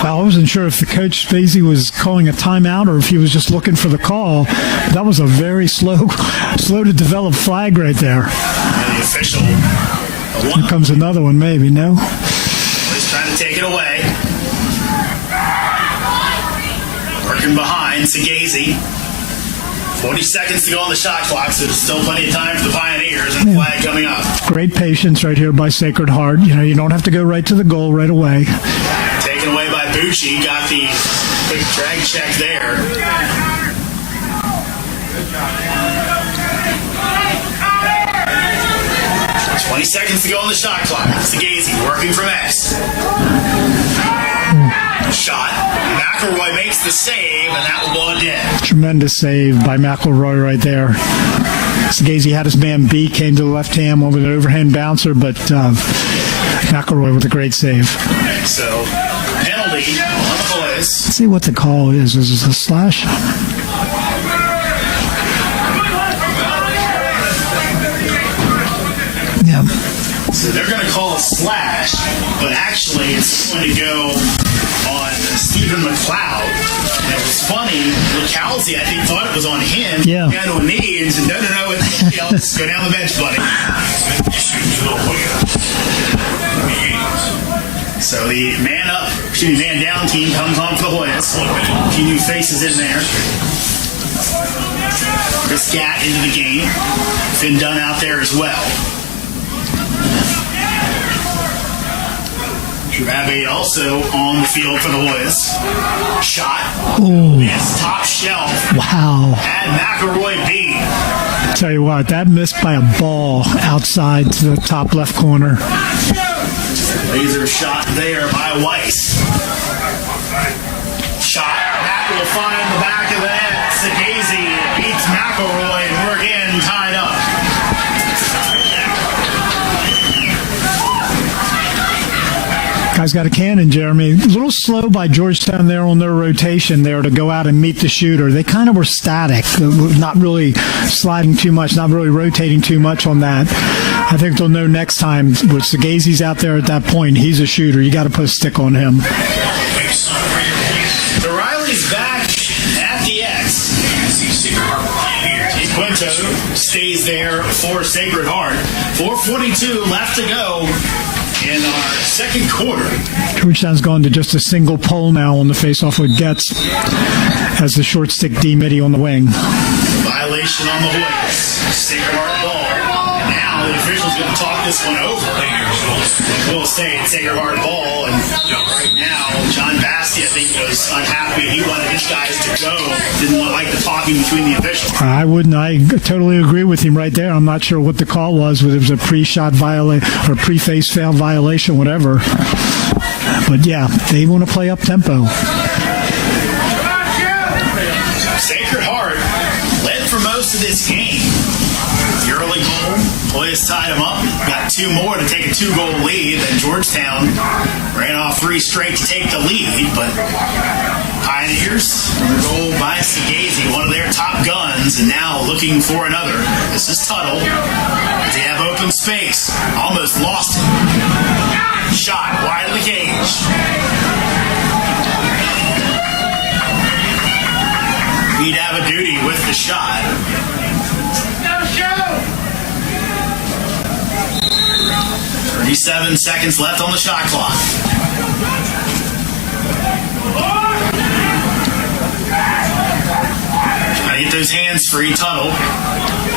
Well, I wasn't sure if the coach Spacey was calling a timeout or if he was just looking for the call. That was a very slow to develop flag right there. And the official. Here comes another one, maybe, no? He's trying to take it away. Working behind, Segazy. 40 seconds to go on the shot clock, so there's still plenty of time for the Pioneers and the flag coming up. Great patience right here by Sacred Heart. You don't have to go right to the goal right away. Taken away by Bucci. Got the quick drag check there. Good. 20 seconds to go on the shot clock. Segazy working from X. Shot. McElroy makes the save, and that will go in. Tremendous save by McElroy right there. Segazy had his man B, came to the left hand with an overhand bouncer, but McElroy with a great save. So, penalty on the Hoyas. Let's see what the call is. Is it a slash? Yeah. So they're going to call a slash, but actually it's going to go on Stephen McLeod. And it was funny. Lucalzi, I think, thought it was on him. Yeah. Down to a knee and said, no, it's else. Go down the bench, buddy. So the man down team comes on for the Hoyas. A few new faces in there. Chris Gatt into the game. Finn Dunn out there as well. Trababe also on the field for the Hoyas. Shot. Oh, It's top shelf. wow. And McElroy beat. Tell you what, that missed by a ball outside to the top left corner. Laser shot there by Weiss. Shot. Mack will find the back of the net. Sagazy beats McElroy, and we're again tied up. Guy's got a cannon, Jeremy. A little slow by Georgetown there on their rotation there to go out and meet the shooter. They kind of were static, not really sliding too much, not really rotating too much on that. I think they'll know next time with Sagazy's out there at that point. He's a shooter. You got to put a stick on him. The Riley's back at the X. Quinto stays there for Sacred Heart. 4:42 left to go in our second quarter. Georgetown's gone to just a single pole now on the faceoff with Getz as the short stick D Mitty on the wing. Violation on the Hoyas. Sacred Heart ball. Now the official's going to talk this one over. We'll say it's Sacred Heart ball, and right now John Basti, I think, was unhappy. He wanted his guys to go. Didn't like the talking between the officials. I totally agree with him right there. I'm not sure what the call was, whether it was a pre-shot violation or pre-face foul violation, whatever. But yeah, they want to play up tempo. Sacred Heart led for most of this game. The early goal, Hoyas tied him up. Got two more to take a 2-goal lead. Then Georgetown ran off 3 straight to take the lead. But Pioneers, another goal by Sagazy, one of their top guns, and now looking for another. This is Tuttle. They have open space. Almost lost it. Shot wide of the cage. Pete Abaduti with the shot. 37 seconds left on the shot clock. Trying to get those hands free. Tuttle.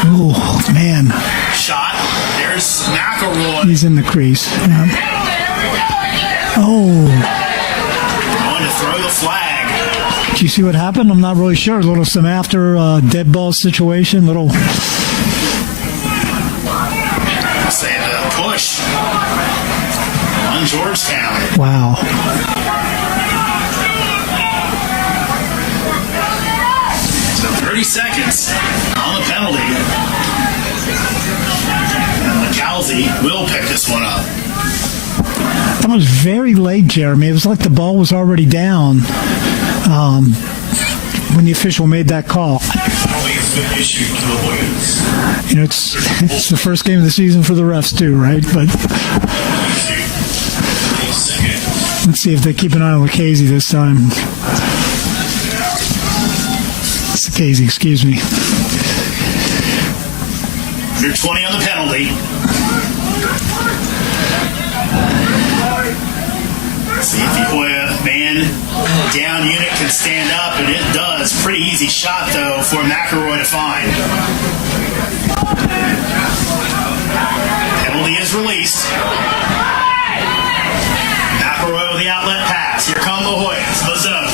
Oh, man. Shot. There's McElroy. He's in the crease. Yeah. Oh. Going to throw the flag. Did you see what happened? I'm not really sure. Some after dead ball situation. Say the push on Georgetown. Wow. So 30 seconds on the penalty. And McAlzy will pick this one up. That was very late, Jeremy. It was like the ball was already down when the official made that call. You know, it's the first game of the season for the refs too, right? But let's see if they keep an eye on Lucchese this time. Lucchese, excuse me. Under 20 on the penalty. See if the Hoya man down unit can stand up, and it does. Pretty easy shot, though, for McElroy to find. Penalty is released. McElroy with the outlet pass. Here come the Hoyas. The zone.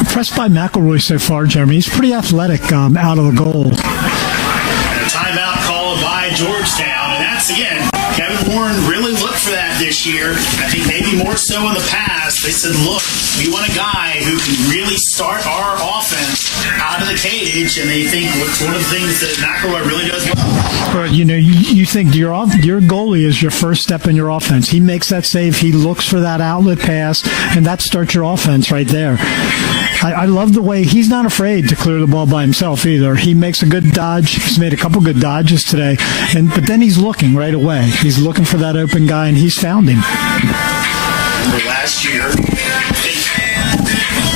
Impressed by McElroy so far, Jeremy. He's pretty athletic out of the goal. And a timeout called by Georgetown, and that's, again, Kevin Warren really looked for that this year. I think maybe more so in the past. They said, look, we want a guy who can really start our offense out of the cage, and they think it's one of the things that McElroy really does well. But, you know, you think your goalie is your first step in your offense. He makes that save. He looks for that outlet pass, and that starts your offense right there. I love the way he's not afraid to clear the ball by himself either. He makes a good dodge. He's made a couple good dodges today, but then he's looking right away. He's looking for that open guy, and he's found him. Last year,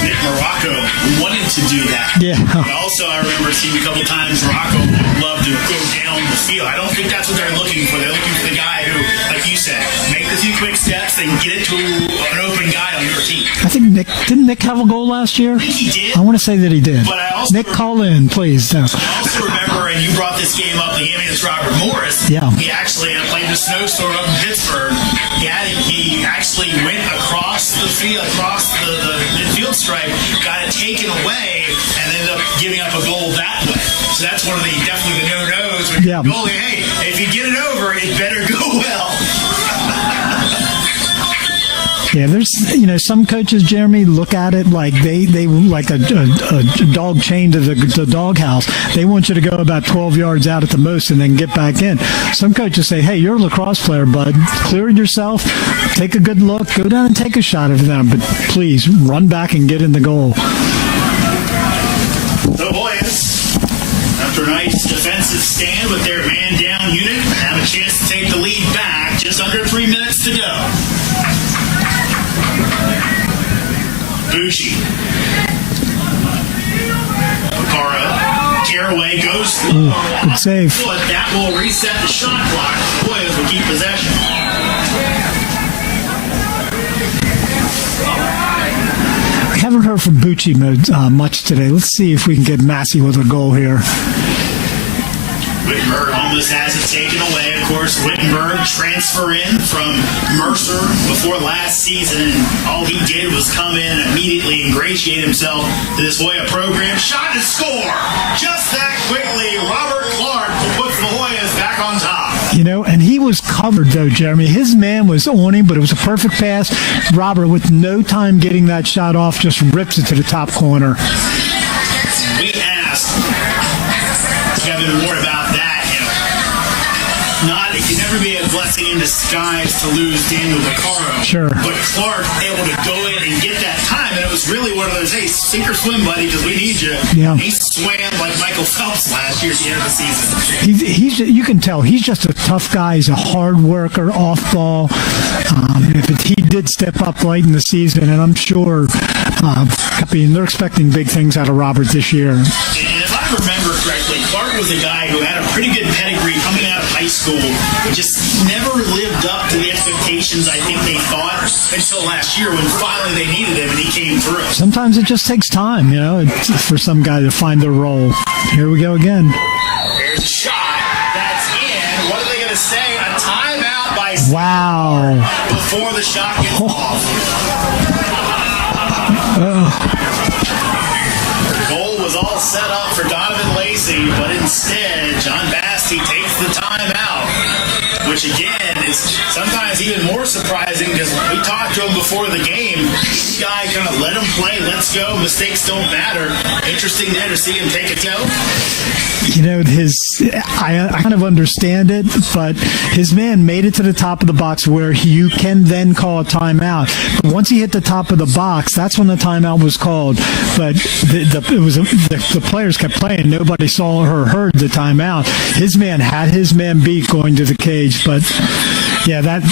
Nick Morocco wanted to do that. Yeah. But also, I remember seeing a couple times Morocco would love to go down the field. I don't think that's what they're looking for. They're looking for the guy who, like you said, make the few quick steps and get it to an open guy on your team. I think didn't Nick have a goal last year? I think he did. I want to say that he did. But I also Nick, call in, please. I also remember and you brought this game up, the game against Robert Morris. Yeah. He actually played the snowstorm up in Pittsburgh. He actually went across the field, across the midfield stripe, got it taken away, and ended up giving up a goal that way. So that's one of the definitely the no-nos when you're goalie. Hey, if you get it over, it better go well. Yeah, there's some coaches, Jeremy, look at it like they like a dog chained to the doghouse. They want you to go about 12 yards out at the most and then get back in. Some coaches say, hey, you're a lacrosse player, bud. Clear yourself, take a good look, go down and take a shot at them, but please run back and get in the goal. The Hoyas, after a nice defensive stand with their man-down unit, have a chance to take the lead back. Just under 3 minutes to go. Bushi. Caro. Caraway goes low. Good save. But that will reset the shot clock. The Hoyas will keep possession. I haven't heard from Bucci much today. Let's see if we can get Massey with a goal here. Wittenberg almost has it taken away. Of course, Wittenberg transfer in from Mercer before last season. All he did was come in and immediately ingratiate himself to this Hoya program. Shot and score! Just that quickly, Robert Clark puts the Hoyas back on top. And he was covered, though, Jeremy. His man was on him, but it was a perfect pass. Robert, with no time getting that shot off, just rips it to the top corner. We asked Kevin Ward about that. It can never be a blessing in disguise to lose Daniel Vaccaro. Sure. But Clark able to go in and get that time, and it was really one of those, hey, sink or swim, buddy, because we need you. Yeah. He swam like Michael Phelps last year at the end of the season. You can tell he's just a tough guy. He's a hard worker, off ball. He did step up late in the season, and I'm sure they're expecting big things out of Robert this year. And if I remember correctly, Clark was a guy who had a pretty good pedigree coming out of high school, but just never lived up to the expectations I think they thought until last year when finally they needed him and he came through. Sometimes it just takes time, for some guy to find their role. Here we go again. There's a shot. That's in. What are they going to say? A timeout by Wow. before the shot gets off. The goal was all set up for Donovan Lacey, but instead, John Basti takes the timeout, which again is sometimes even more surprising because we talked to him before the game. This guy kind of let him play, let's go, mistakes don't matter. Interesting there to see him take a go. I kind of understand it, but his man made it to the top of the box where you can then call a timeout. But once he hit the top of the box, that's when the timeout was called. But the players kept playing. Nobody saw or heard the timeout. His man had his man beat going to the cage, but yeah, that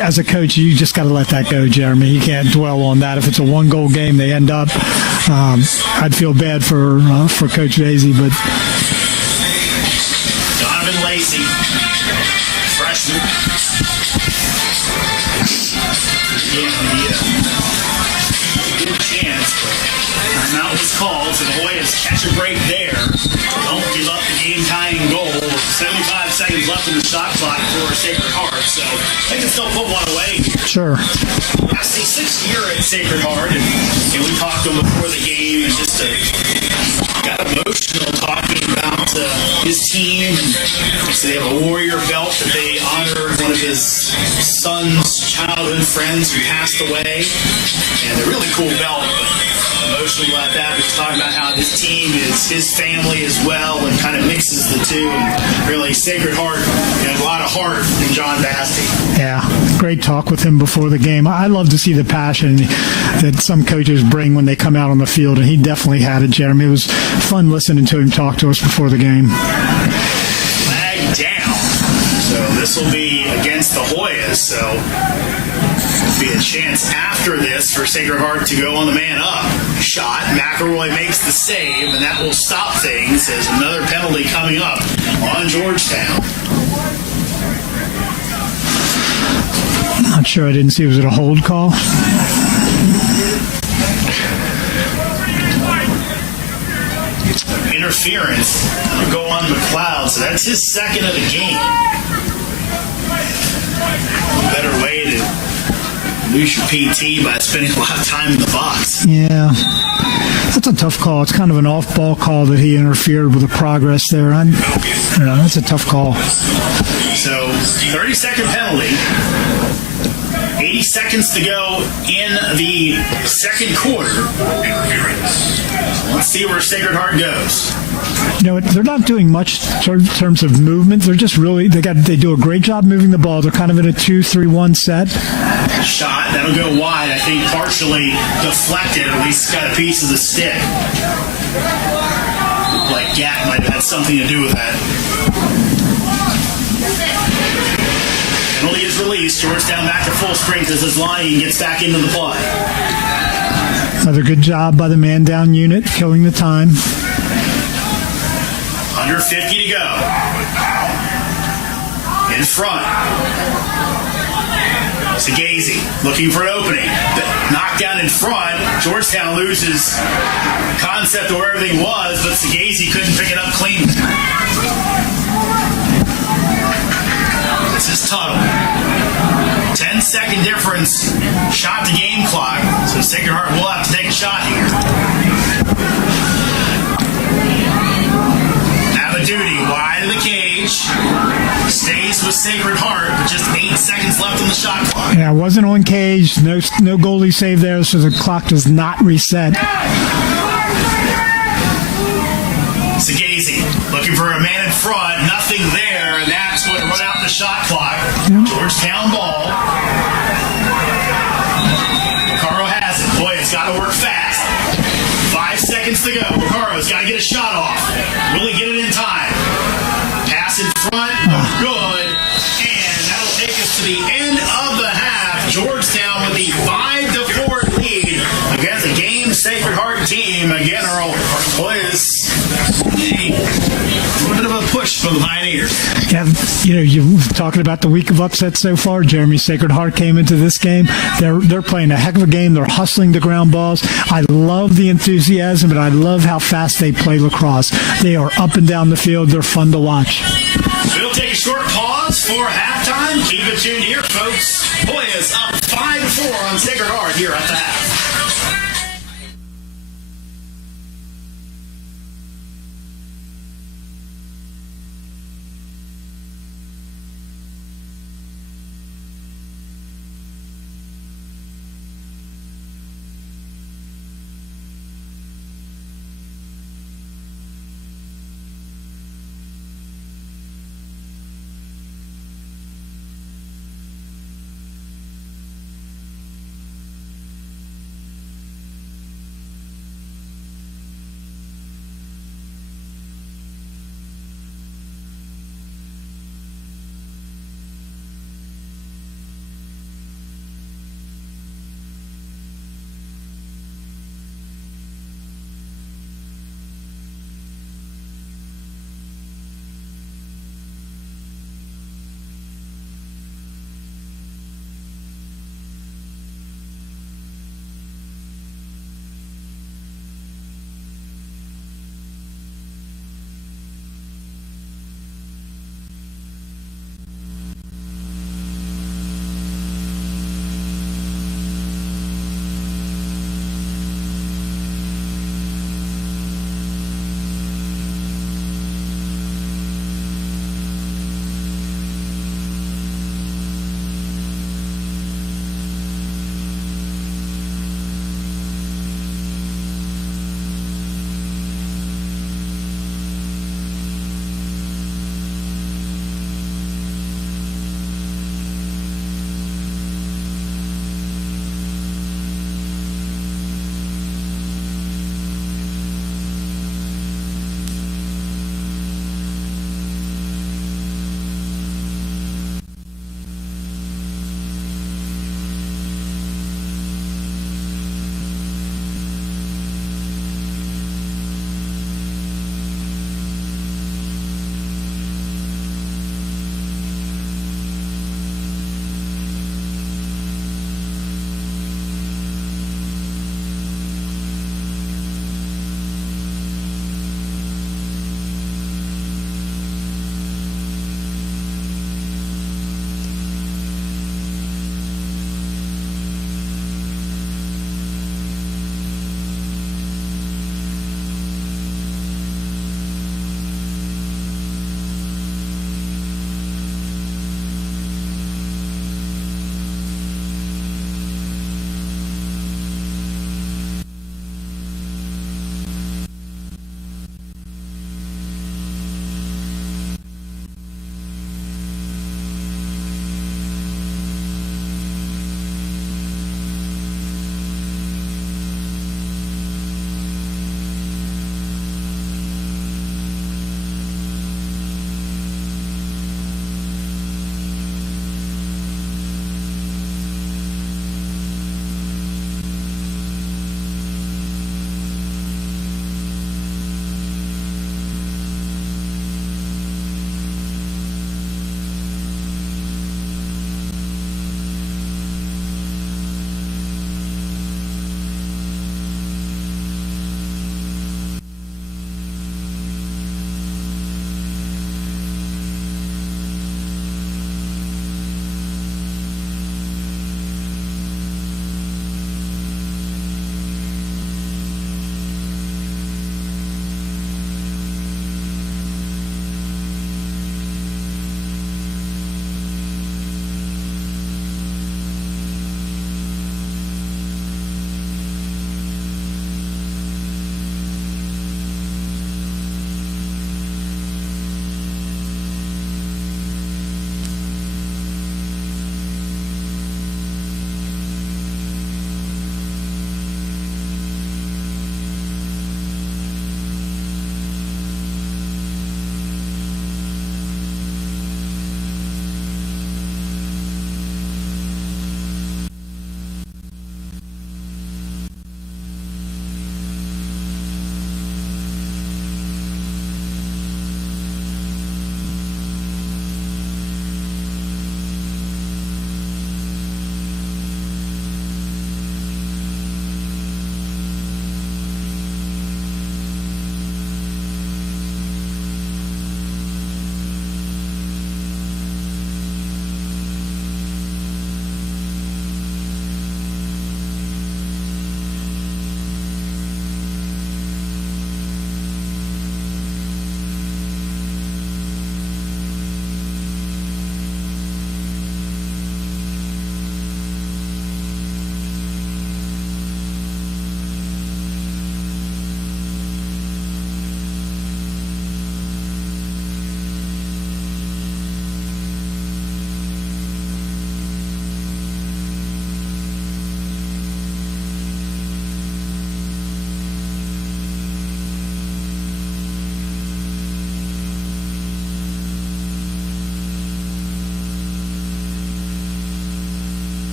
as a coach, you just got to let that go, Jeremy. You can't dwell on that. If it's a one-goal game, they end up. I'd feel bad for Coach Vasey, but. Donovan Lacey, freshman. Good chance. Timeout was called, so the Hoyas catch a break there. Don't give up the game-tying goal. 75 seconds left in the shot clock for Sacred Heart, so they can still put one away. Sure. That's the 6th year at Sacred Heart, and we talked to him before the game, and just got emotional talking about his team. And so they have a Warrior belt that they honor one of his son's childhood friends who passed away, and a really cool belt. But emotional about that. We're just talking about how this team is his family as well, and kind of mixes the two. And really, Sacred Heart, a lot of heart in John Basti. Yeah, great talk with him before the game. I love to see the passion that some coaches bring when they come out on the field, and he definitely had it, Jeremy. It was fun listening to him talk to us before the game. Flag down. So this will be against the Hoyas, so be a chance after this for Sacred Heart to go on the man up. Shot. McElroy makes the save, and that will stop things as another penalty coming up on Georgetown. Not sure. I didn't see. Was it a hold call? In interference will go on McLeod, so that's his second of the game. A better way to lose your PT by spending a lot of time in the box. Yeah. That's a tough call. It's kind of an off-ball call that he interfered with the progress there. That's a tough call. So, 30-second penalty. 80 seconds to go in the second quarter. Let's see where Sacred Heart goes. They're not doing much in terms of movement. They're just really they do a great job moving the ball. They're kind of in a 2-3-1 set. Shot that'll go wide. I think partially deflected. At least got a piece of the stick. Looked like Gat might have had something to do with that. Penalty is released. Georgetown back to full strength as Islani gets back into the play. Another good job by the man down unit, killing the time. Under 50 to go. In front. Sagazy looking for an opening. Knockdown in front. Georgetown loses concept of where everything was, but Sagazy couldn't pick it up clean. This is Tuttle. 10-second difference. Shot to game clock. So Sacred Heart will have to take a shot here. Duty wide of the cage, stays with Sacred Heart, but just 8 seconds left on the shot clock. Yeah, wasn't on cage, no goalie save there, so the clock does not reset. Sagazy looking for a man in front, nothing there, and that's what run out the shot clock. Georgetown ball. Caro has it. Boy, it's got to work fast. 5 seconds to go. Caro's got to get a shot off. Will he get it in time? Pass in front. Good. And that'll take us to the end of the half. Georgetown with the 5-4 lead against the game Sacred Heart team. Again, Earl, boy, this a bit of a push for the Pioneers. Yeah, you're talking about the week of upsets so far. Jeremy, Sacred Heart came into this game. They're playing a heck of a game. They're hustling the ground balls. I love the enthusiasm, and I love how fast they play lacrosse. They are up and down the field. They're fun to watch. We'll take a short pause for halftime. Keep it tuned here, folks. Hoyas up 5-4 on Sacred Heart here at the half.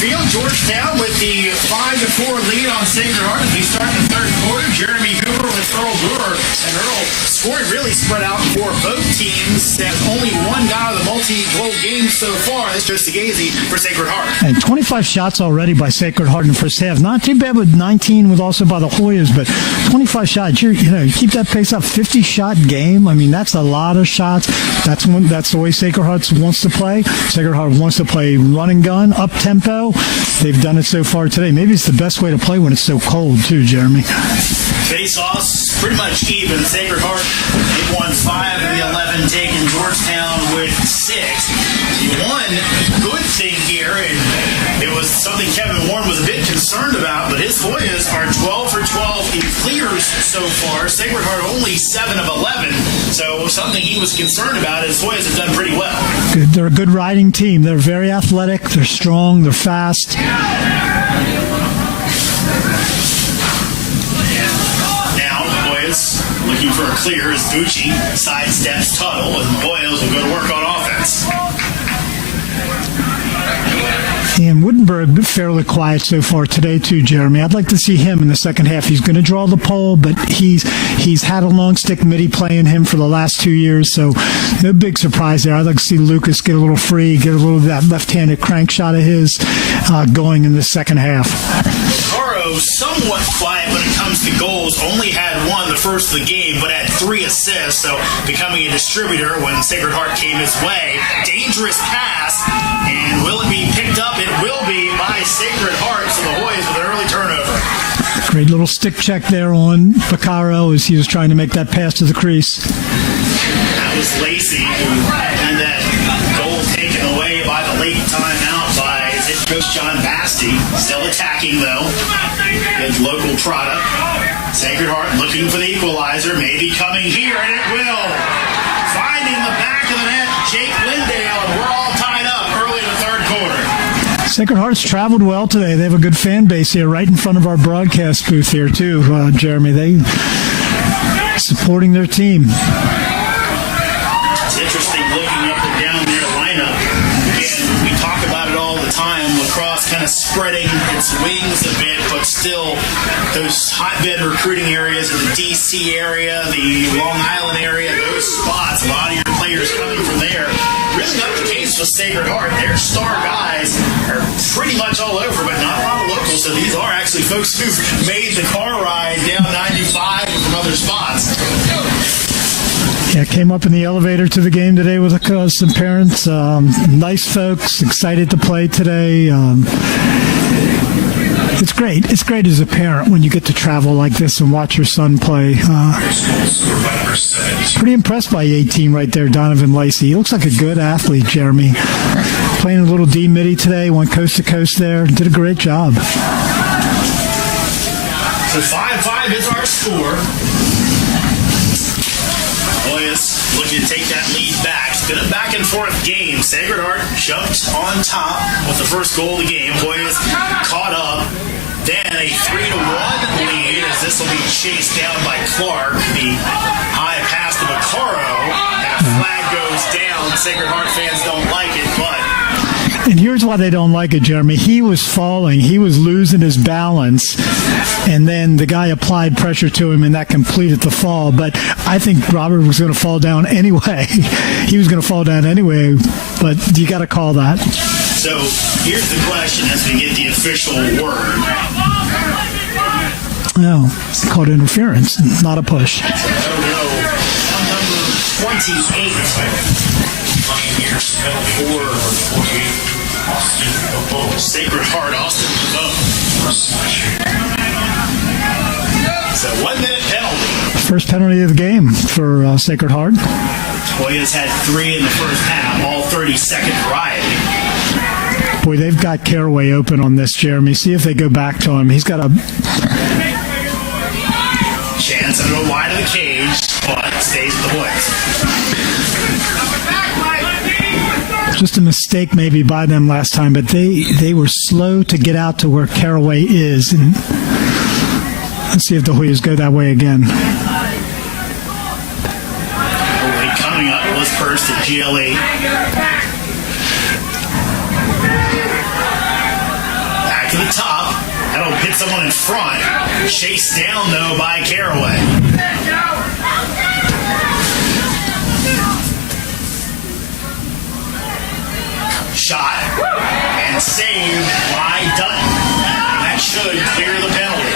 field. Georgetown with the 5-4 lead on Sacred Heart as we start the third quarter. Jeremy Hoover with Earl Brewer, and Earl scoring really spread out for both teams. There's only one guy of the multi-goal game so far. This goes to Gazy for Sacred Heart. And 25 shots already by Sacred Heart in the first half. Not too bad with 19 with also by the Hoyas, but 25 shots. You keep that pace up. 50-shot game. I mean, that's a lot of shots. That's the way Sacred Heart wants to play. Sacred Heart wants to play run and gun, up tempo. They've done it so far today. Maybe it's the best way to play when it's so cold too, Jeremy. Face-offs pretty much even. Sacred Heart, they've won 5 of the 11, taking Georgetown with 6. The one good thing here, and it was something Kevin Warren was a bit concerned about, but his Hoyas are 12 for 12 in clears so far. Sacred Heart only 7 of 11, so something he was concerned about. His Hoyas have done pretty well. Good. They're a good riding team. They're very athletic. They're strong. They're fast. Looking for a clear as Bucci sidesteps Tuttle, and the Boyles will go to work on offense. And Wittenberg fairly quiet so far today too, Jeremy. I'd like to see him in the second half. He's going to draw the pole, but he's had a long stick midi playing him for the last 2 years, so no big surprise there. I'd like to see Lucas get a little free, get a little of that left-handed crank shot of his going in the second half. Somewhat quiet when it comes to goals. Only had one the first of the game, but had 3 assists, so becoming a distributor when Sacred Heart came his way. Dangerous pass, and will it be picked up? It will be by Sacred Heart, so the Hoyas with an early turnover. Great little stick check there on Vaccaro as he was trying to make that pass to the crease. That was Lacey who had that goal taken away by the late timeout by Coach John Basti. Still attacking, though. Good local product. Sacred Heart looking for the equalizer. Maybe coming here, and it will. Finding the back of the net, Jake Lindale, and we're all tied up early in the third quarter. Sacred Heart's traveled well today. They have a good fan base here right in front of our broadcast booth here, too, Jeremy. They supporting their team. It's interesting looking up and down their lineup. Again, we talk about it all the time. Lacrosse kind of spreading its wings a bit, but still those hotbed recruiting areas in the D.C. area, the Long Island area, those spots, a lot of your players coming from there. Really not the case with Sacred Heart. Their star guys are pretty much all over, but not a lot of locals, so these are actually folks who've made the car ride down 95 and from other spots. Yeah, came up in the elevator to the game today with some parents. Nice folks, excited to play today. It's great. It's great as a parent when you get to travel like this and watch your son play. Pretty impressed by 18 right there, Donovan Lacey. He looks like a good athlete, Jeremy. Playing a little D midi today, went coast to coast there. Did a great job. So 5-5 is our score. Hoyas looking to take that lead back. It's been a back and forth game. Sacred Heart jumped on top with the first goal of the game. Hoyas caught up. Then a 3-1 lead as this will be chased down by Clark. The high pass to Vaccaro. That flag goes down. Sacred Heart fans don't like it, but... And here's why they don't like it, Jeremy. He was falling. He was losing his balance. And then the guy applied pressure to him, and that completed the fall. But I think Robert was going to fall down anyway. He was going to fall down anyway. But you got to call that. So here's the question as we get the official word. No, it's called interference, not a push. Oh, no. On number 28. For Sacred Heart, Austin. So 1 minute penalty. First penalty of the game for Sacred Heart. Hoyas had 3 in the first half, all 30-second variety. Boy, they've got Caraway open on this, Jeremy. See if they go back to him. He's got a chance. I don't know wide of the cage, but stays with the Hoyas. Just a mistake maybe by them last time, but they were slow to get out to where Caraway is. And let's see if the Hoyas go that way again. Coming up was first at GLE. Back to the top. That'll hit someone in front. Chased down, though, by Caraway. Shot and saved by Dutton. That should clear the penalty.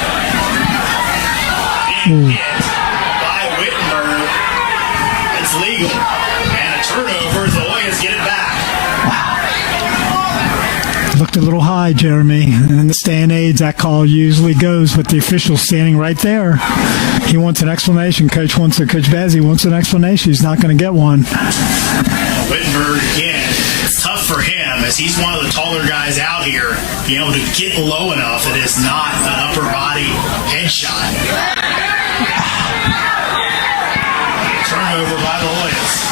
Being hit by Wittenberg. It's legal. And a turnover. The Hoyas get it back. Looked a little high, Jeremy. And in this day and age, that call usually goes with the official standing right there. He wants an explanation. Coach Bazzi wants an explanation. He's not going to get one. Wittenberg again. It's tough for him as he's one of the taller guys out here. Being able to get low enough that it's not an upper body headshot. Turnover by the Hoyas.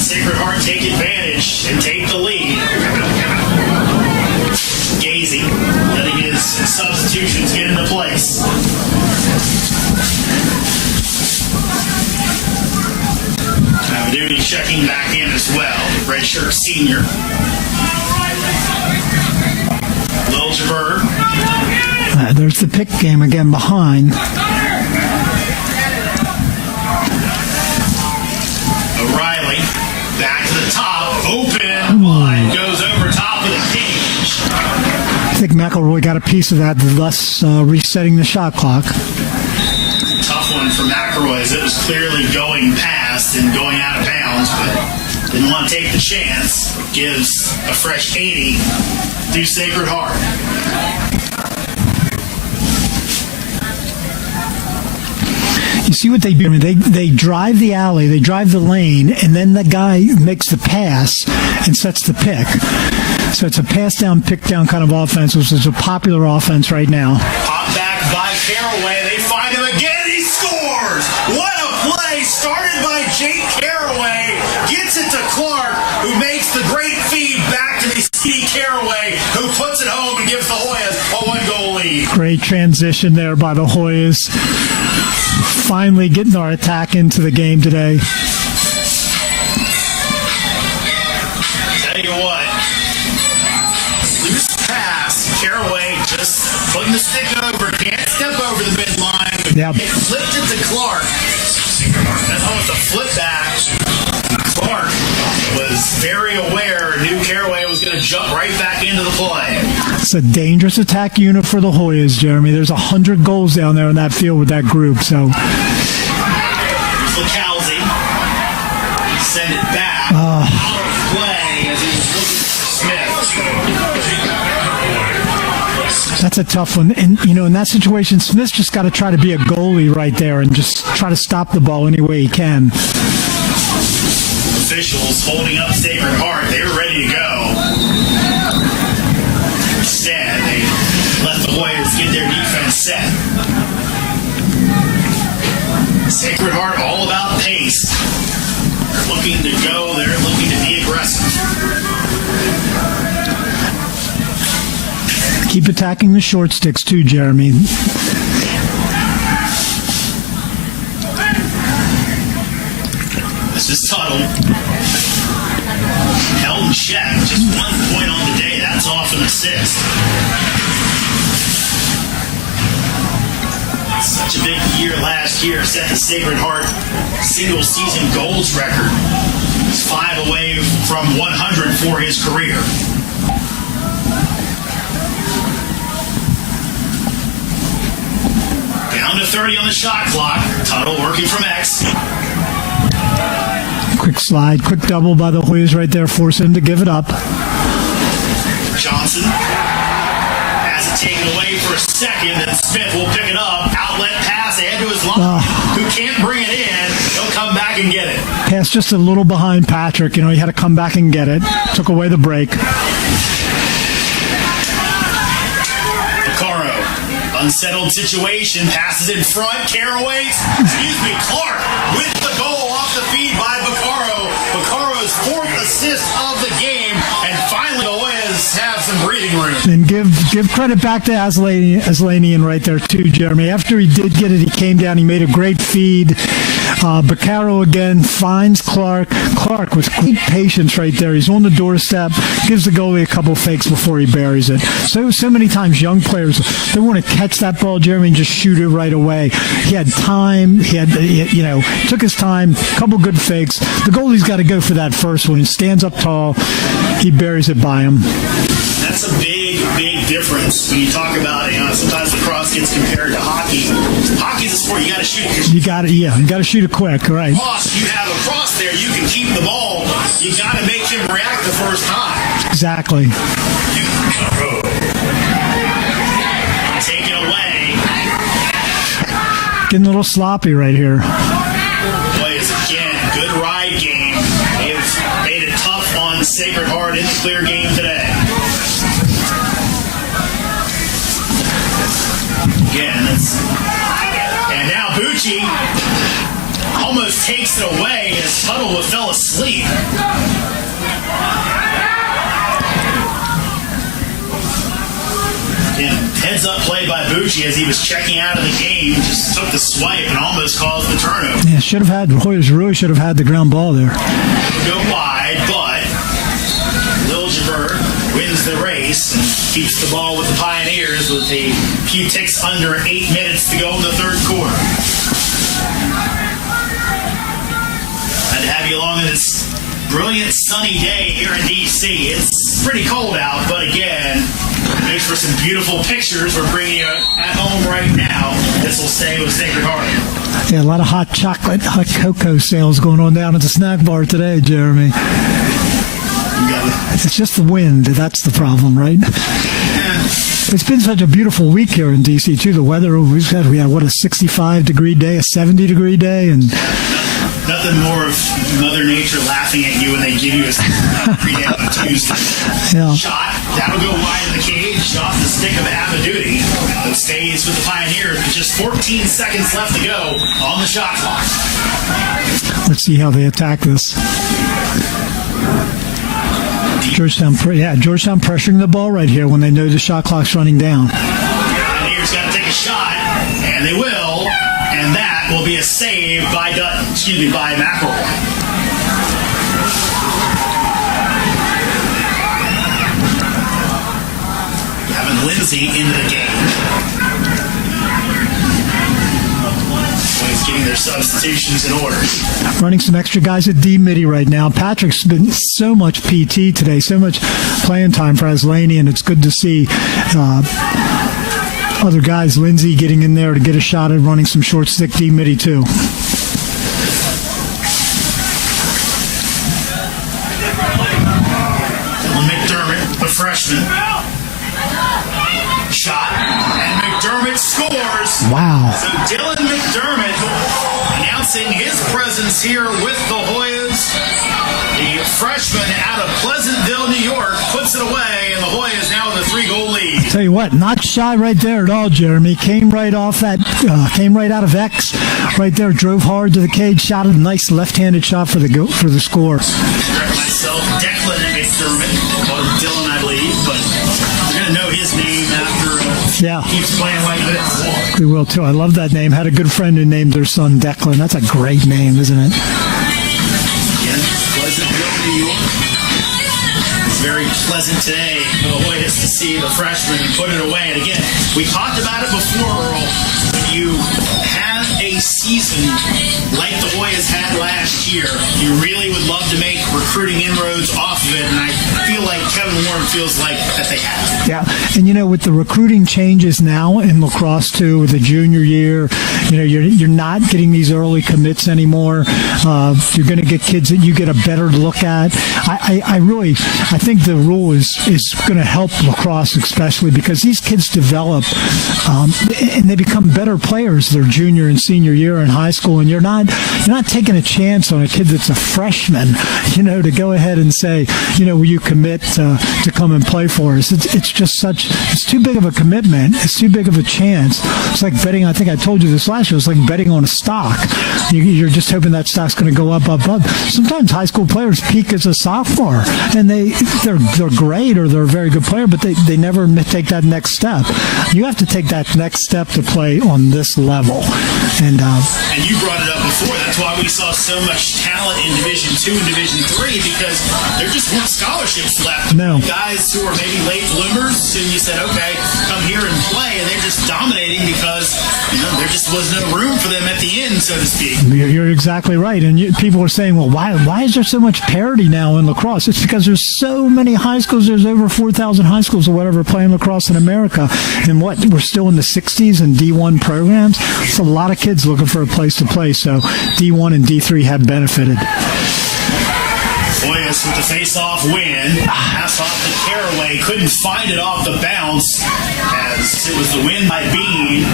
Sacred Heart take advantage and take the lead. Gazy letting his substitutions get into place. Duty checking back in as well. Redshirt senior. Liljeberg. There's the pick game again behind. O'Reilly. Back to the top, open, line goes over top of the cage. I think McElroy got a piece of that, thus resetting the shot clock. Tough one for McElroy as it was clearly going past and going out of bounds, but didn't want to take the chance. Gives a fresh 80 to Sacred Heart. You see what they do? I mean, they drive the alley, they drive the lane, and then the guy makes the pass and sets the pick. So it's a pass down, pick down kind of offense, which is a popular offense right now. Pop back by Caraway. They find him again. He scores. What a play started by Jake Caraway. Gets it to Clark, who makes the great feed back to the Steve Caraway, who puts it home and gives the Hoyas a one-goal lead. Great transition there by the Hoyas. Finally getting our attack into the game today. Tell you what, loose pass, Caraway just putting the stick over, can't step over the midline, but yep. It flipped it to Clark. That's almost a flip back. Clark was very aware, knew Caraway was going to jump right back into the play. It's a dangerous attack unit for the Hoyas, Jeremy. There's 100 goals down there in that field with that group. So here's Lacalzi. Send it back. Out of play as he was looking for Smith. That's a tough one. And, in that situation, Smith's just got to try to be a goalie right there and just try to stop the ball any way he can. Officials holding up Sacred Heart. They were ready to go. Instead, they let the Hoyas get their defense set. Sacred Heart all about pace. They're looking to go. They're looking to be aggressive. Keep attacking the short sticks too, Jeremy. This is Tuttle. Held in check. Just 1 point on the day. That's off an assist. Such a big year last year. Set the Sacred Heart single season goals record. He's 5 away from 100 for his career. Down to 30 on the shot clock. Tuttle working from X. Quick slide, quick double by the Hoyas right there, force him to give it up. Johnson has it taken away for a second, and Smith will pick it up. Outlet pass ahead to his line, who can't bring it in. He'll come back and get it. Pass just a little behind Patrick. He had to come back and get it. Took away the break. Vaccaro, unsettled situation, passes in front. Clark with the goal off the feed by Vaccaro. Vaccaro's 4th assist of the game, and finally the Hoyas have some breathing room. And give credit back to Aslanian right there too, Jeremy. After he did get it, he came down, he made a great feed, Baccaro again finds Clark. Clark with great patience right there. He's on the doorstep, gives the goalie a couple fakes before he buries it. So many times young players, they want to catch that ball, Jeremy, and just shoot it right away. He had time. Took his time, a couple good fakes. The goalie's got to go for that first one. He stands up tall. He buries it by him. That's a big difference when you talk about it. Sometimes lacrosse gets compared to hockey. Hockey's a sport you got to shoot. You got to shoot it quick, right? You have a cross there. You can keep the ball. You got to make him react the first time. Exactly. Take it away. Getting a little sloppy right here. Boys, again, good ride game. They've made it tough on Sacred Heart in the clear game today. Again, and now Bucci almost takes it away as Tuttle fell asleep. Again, heads up play by Bucci as he was checking out of the game, just took the swipe and almost caused the turnover. Yeah, Hoyers really should have had the ground ball there. It'll go wide, but Liljeburg wins the race and keeps the ball with the Pioneers with a few ticks under 8 minutes to go in the third quarter. Glad to have you along this brilliant sunny day here in D.C. It's pretty cold out, but again, makes for some beautiful pictures we're bringing you at home right now. This will stay with Sacred Heart. Yeah, a lot of hot chocolate, hot cocoa sales going on down at the snack bar today, Jeremy. It's just the wind. That's the problem, right? Yeah. It's been such a beautiful week here in D.C., too. The weather, we had a 65-degree day, a 70-degree day, and nothing more of Mother Nature laughing at you when they give you a pregame on Tuesday. Yeah. Shot, that'll go wide in the cage, off the stick of Abaduti. It stays with the Pioneers with just 14 seconds left to go on the shot clock. Let's see how they attack this. Georgetown pressuring the ball right here when they know the shot clock's running down. Pioneers got to take a shot, and they will, and that will be a save by McElroy. Having Lindsay into the game. Boys getting their substitutions in order. Running some extra guys at D-Midi right now. Patrick's been so much PT today, so much playing time for Aslani, and it's good to see other guys, Lindsay getting in there to get a shot at running some short stick D-Midi too. McDermott, the freshman. Shot, and McDermott scores. Wow. So Dylan McDermott announcing his presence here with the Hoyas. The freshman out of Pleasantville, New York, puts it away, and the Hoyas now with a 3-goal lead. Tell you what, not shy right there at all, Jeremy. Came right out of X, right there. Drove hard to the cage, shot a nice left-handed shot for the score. Myself, Declan McDermott, called him Dylan, I believe, but you're gonna know his name after he keeps playing like this. We will too. I love that name. Had a good friend who named their son Declan. That's a great name, isn't it? Again, Pleasantville, New York. It's very pleasant today for the Hoyas to see the freshman put it away. And again, we talked about it before, Earl. When you have a season like the Hoyas had last year, you really would love to make recruiting inroads off of it, and I feel like Kevin Warren feels like that they have. Yeah, and with the recruiting changes now in lacrosse too, with the junior year, you're not getting these early commits anymore. You're going to get kids that you get a better look at. I think the rule is going to help lacrosse, especially because these kids develop and they become better players their junior and senior year in high school, and you're not taking a chance on a kid that's a freshman, to go ahead and say, will you commit to come and play for us. It's just it's too big of a commitment. It's too big of a chance. It's like betting. I think I told you this last year. It's like betting on a stock. You're just hoping that stock's going to go up. Sometimes high school players peak as a sophomore, and they're great or they're a very good player, but they never take that next step. You have to take that next step to play on this level. And you brought it up before. That's why we saw so much talent in Division II and Division III, because there just weren't scholarships left. No. Guys who are maybe late bloomers, and you said, okay, come here and play, and they're just dominating because there just was no room for them at the end, so to speak. You're exactly right. And people are saying, well, why is there so much parity now in lacrosse? It's because there's so many high schools. There's over 4,000 high schools or whatever playing lacrosse in America. And we're still in the 60s in D1 programs. It's a lot of kids looking for a place to play. So D1 and D3 have benefited. Hoyas with the face-off win. Pass off to Caraway. Couldn't find it off the bounce as it was the win by Bean.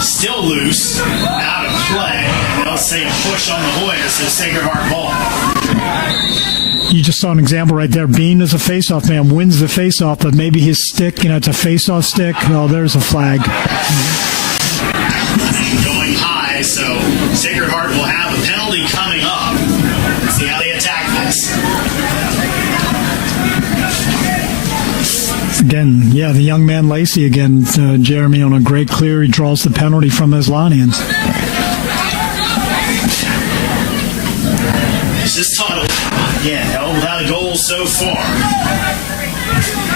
Still loose. Out of play. They'll say a push on the Hoyas, so Sacred Heart ball. You just saw an example right there. Bean is a face-off man, wins the face-off, but maybe his stick, it's a face-off stick. Well, there's a flag. Going high, so Sacred Heart will have a penalty coming up. Let's see how they attack this. Again, the young man Lacey again, Jeremy on a great clear. He draws the penalty from Islanians. This is Tuttle. Again, held without a goal so far.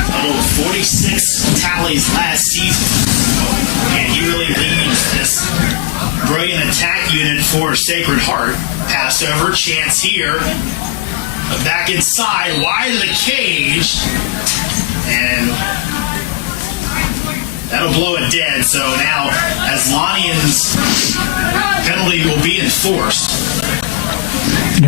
Tuttle 46 tallies last season. And he really leads this brilliant attack unit for Sacred Heart. Pass over, chance here. Back inside, wide of the cage. And that'll blow it dead. So now Aslanian's penalty will be enforced.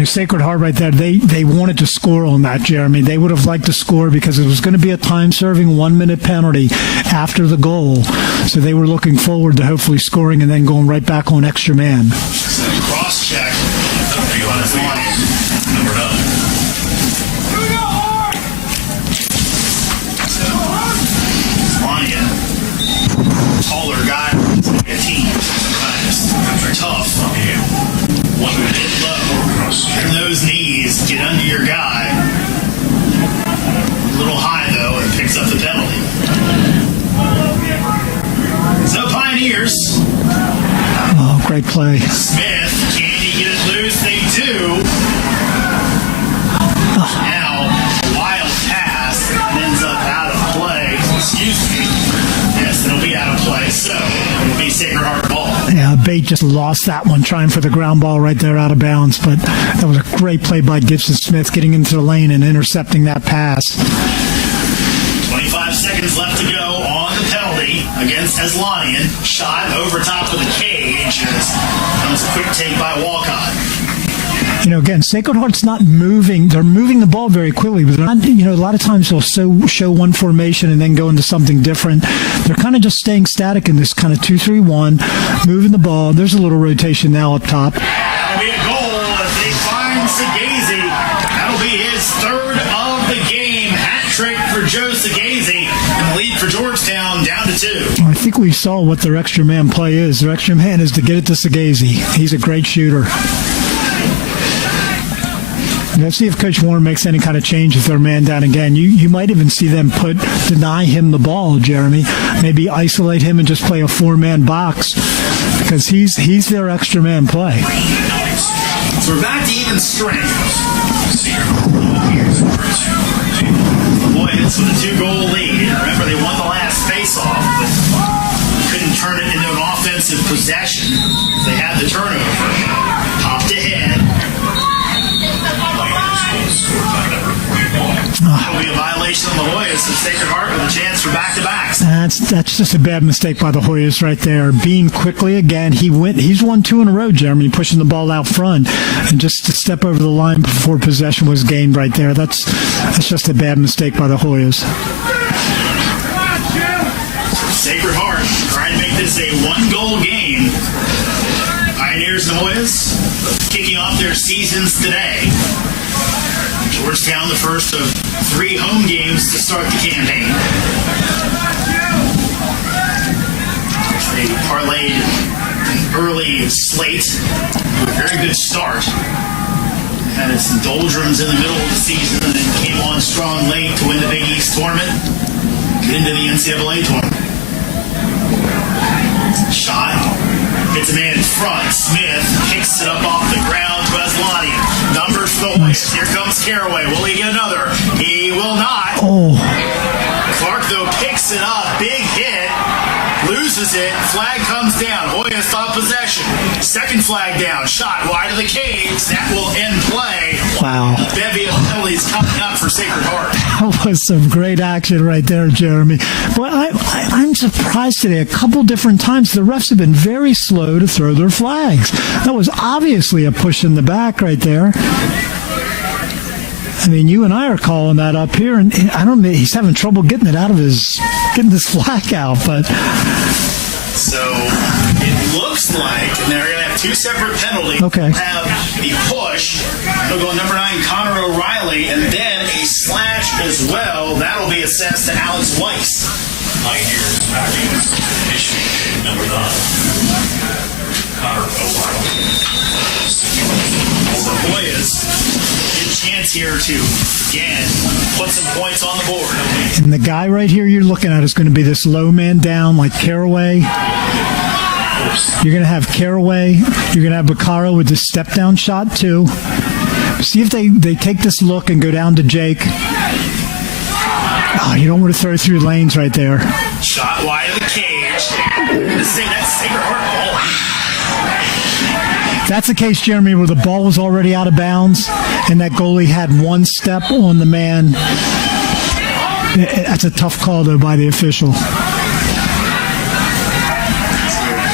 Sacred Heart right there, they wanted to score on that, Jeremy. They would have liked to score because it was going to be a time-serving 1-minute penalty after the goal. So they were looking forward to hopefully scoring and then going right back on extra man. So cross-check. Number 9. Aslanian, taller guy, a team, sometimes tough. One bit low. And those knees get under your guy. A little high, though, and picks up the penalty. So Pioneers. Oh, great play. Smith, can he get it loose? They do. Now, a wild pass ends up out of play. Excuse me. Yes, it'll be out of play. So it'll be Sacred Heart ball. Yeah, Bate just lost that one trying for the ground ball right there out of bounds. But that was a great play by Gibson Smith getting into the lane and intercepting that pass. 25 seconds left to go on the penalty against Aslanian. Shot over top of the cage. That was a quick take by Walcott. Again, Sacred Heart's not moving. They're moving the ball very quickly, but they're not, a lot of times they'll show one formation and then go into something different. They're kind of just staying static in this kind of 2-3-1, moving the ball. There's a little rotation now up top. That'll be a goal as they find Segazy. That'll be his third of the game. Hat trick for Joe Segazy. And the lead for Georgetown down to 2. I think we saw what their extra man play is. Their extra man is to get it to Segazy. He's a great shooter. Let's see if Coach Warren makes any kind of change with their man down again. You might even see them deny him the ball, Jeremy. Maybe isolate him and just play a 4-man box because he's their extra man play. So we're back to even strength. The Boys with a 2-goal lead. Remember, they won the last face-off, but couldn't turn it into an offensive possession. They had the turnover. Popped ahead. It'll be a violation on the Hoyas of Sacred Heart with a chance for back-to-backs. That's just a bad mistake by the Hoyas right there. Bean quickly again. He's won 2 in a row, Jeremy, pushing the ball out front. And just to step over the line before possession was gained right there. That's just a bad mistake by the Hoyas. Sacred Heart trying to make this a 1-goal game. Pioneers and Hoyas kicking off their seasons today. Georgetown, the first of 3 home games to start the campaign. They parlayed an early slate with a very good start. Had its doldrums in the middle of the season and then came on strong late to win the Big East tournament, get into the NCAA tournament. Shot, hits a man in front. Smith kicks it up off the ground to Aslani. Numbers for the Hoyas. Here comes Caraway. Will he get another? He will not. Clark, though, picks it up. Big hit. Loses it. Flag comes down. Hoyas stop possession. Second flag down. Shot wide of the cage. That will end play. Wow. Bevy of penalties coming up for Sacred Heart. That was some great action right there, Jeremy. But I'm surprised today. A couple different times, the refs have been very slow to throw their flags. That was obviously a push in the back right there. I mean, you and I are calling that up here, and I don't know, he's having trouble getting this flag out, but... So, it looks like, and they're going to have 2 separate penalties. Okay. They'll have the push. They'll go number 9, Connor O'Reilly, and then a slash as well. That'll be assessed to Alex Weiss. Pioneers backing issue number 9, Connor O'Reilly. So Hoyas, good chance here to, again, put some points on the board. And the guy right here you're looking at is going to be this low man down like Caraway. You're going to have Caraway. You're going to have Baccaro with the step down shot too. See if they take this look and go down to Jake. Oh, you don't want to throw through lanes right there. Shot wide of the cage. That's Sacred Heart ball. That's the case, Jeremy, where the ball was already out of bounds and that goalie had one step on the man. That's a tough call, though, by the official.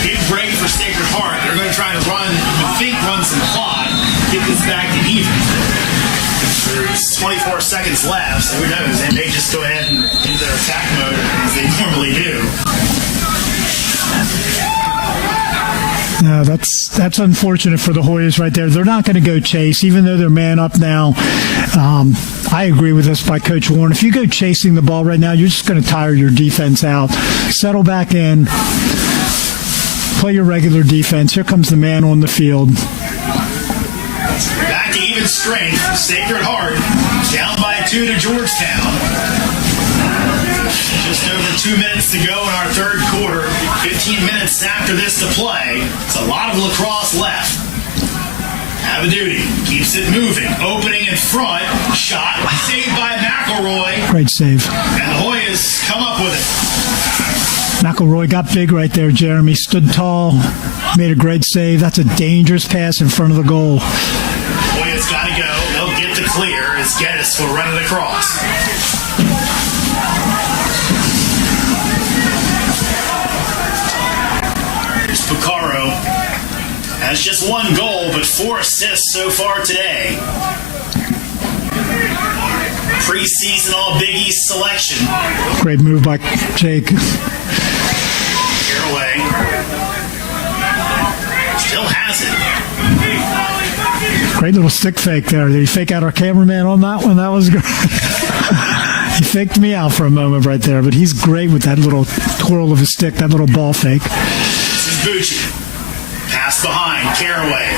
Big break for Sacred Heart. They're going to try to run some clock, get this back to even. There's 24 seconds left, so who knows? They may just go ahead and into their attack mode as they normally do. No, that's unfortunate for the Hoyas right there. They're not going to go chase, even though they're man up now. I agree with this by Coach Warren. If you go chasing the ball right now, you're just going to tire your defense out. Settle back in. Play your regular defense. Here comes the man on the field. Back to even strength. Sacred Heart down by 2 to Georgetown. Just over 2 minutes to go in our third quarter. 15 minutes after this to play. It's a lot of lacrosse left. Abaduti keeps it moving. Opening in front. Shot. Saved by McElroy. Great save. And the Hoyas come up with it. McElroy got big right there, Jeremy. Stood tall. Made a great save. That's a dangerous pass in front of the goal. Hoyas got to go. They'll get the clear as Geddes will run it across. Baccaro has just 1 goal, but 4 assists so far today. Preseason All Big East selection. Great move by Jake. Caraway still has it. Great little stick fake there. Did he fake out our cameraman on that one? That was great. He faked me out for a moment right there, but he's great with that little twirl of his stick, that little ball fake. Bucci. Pass behind. Caraway.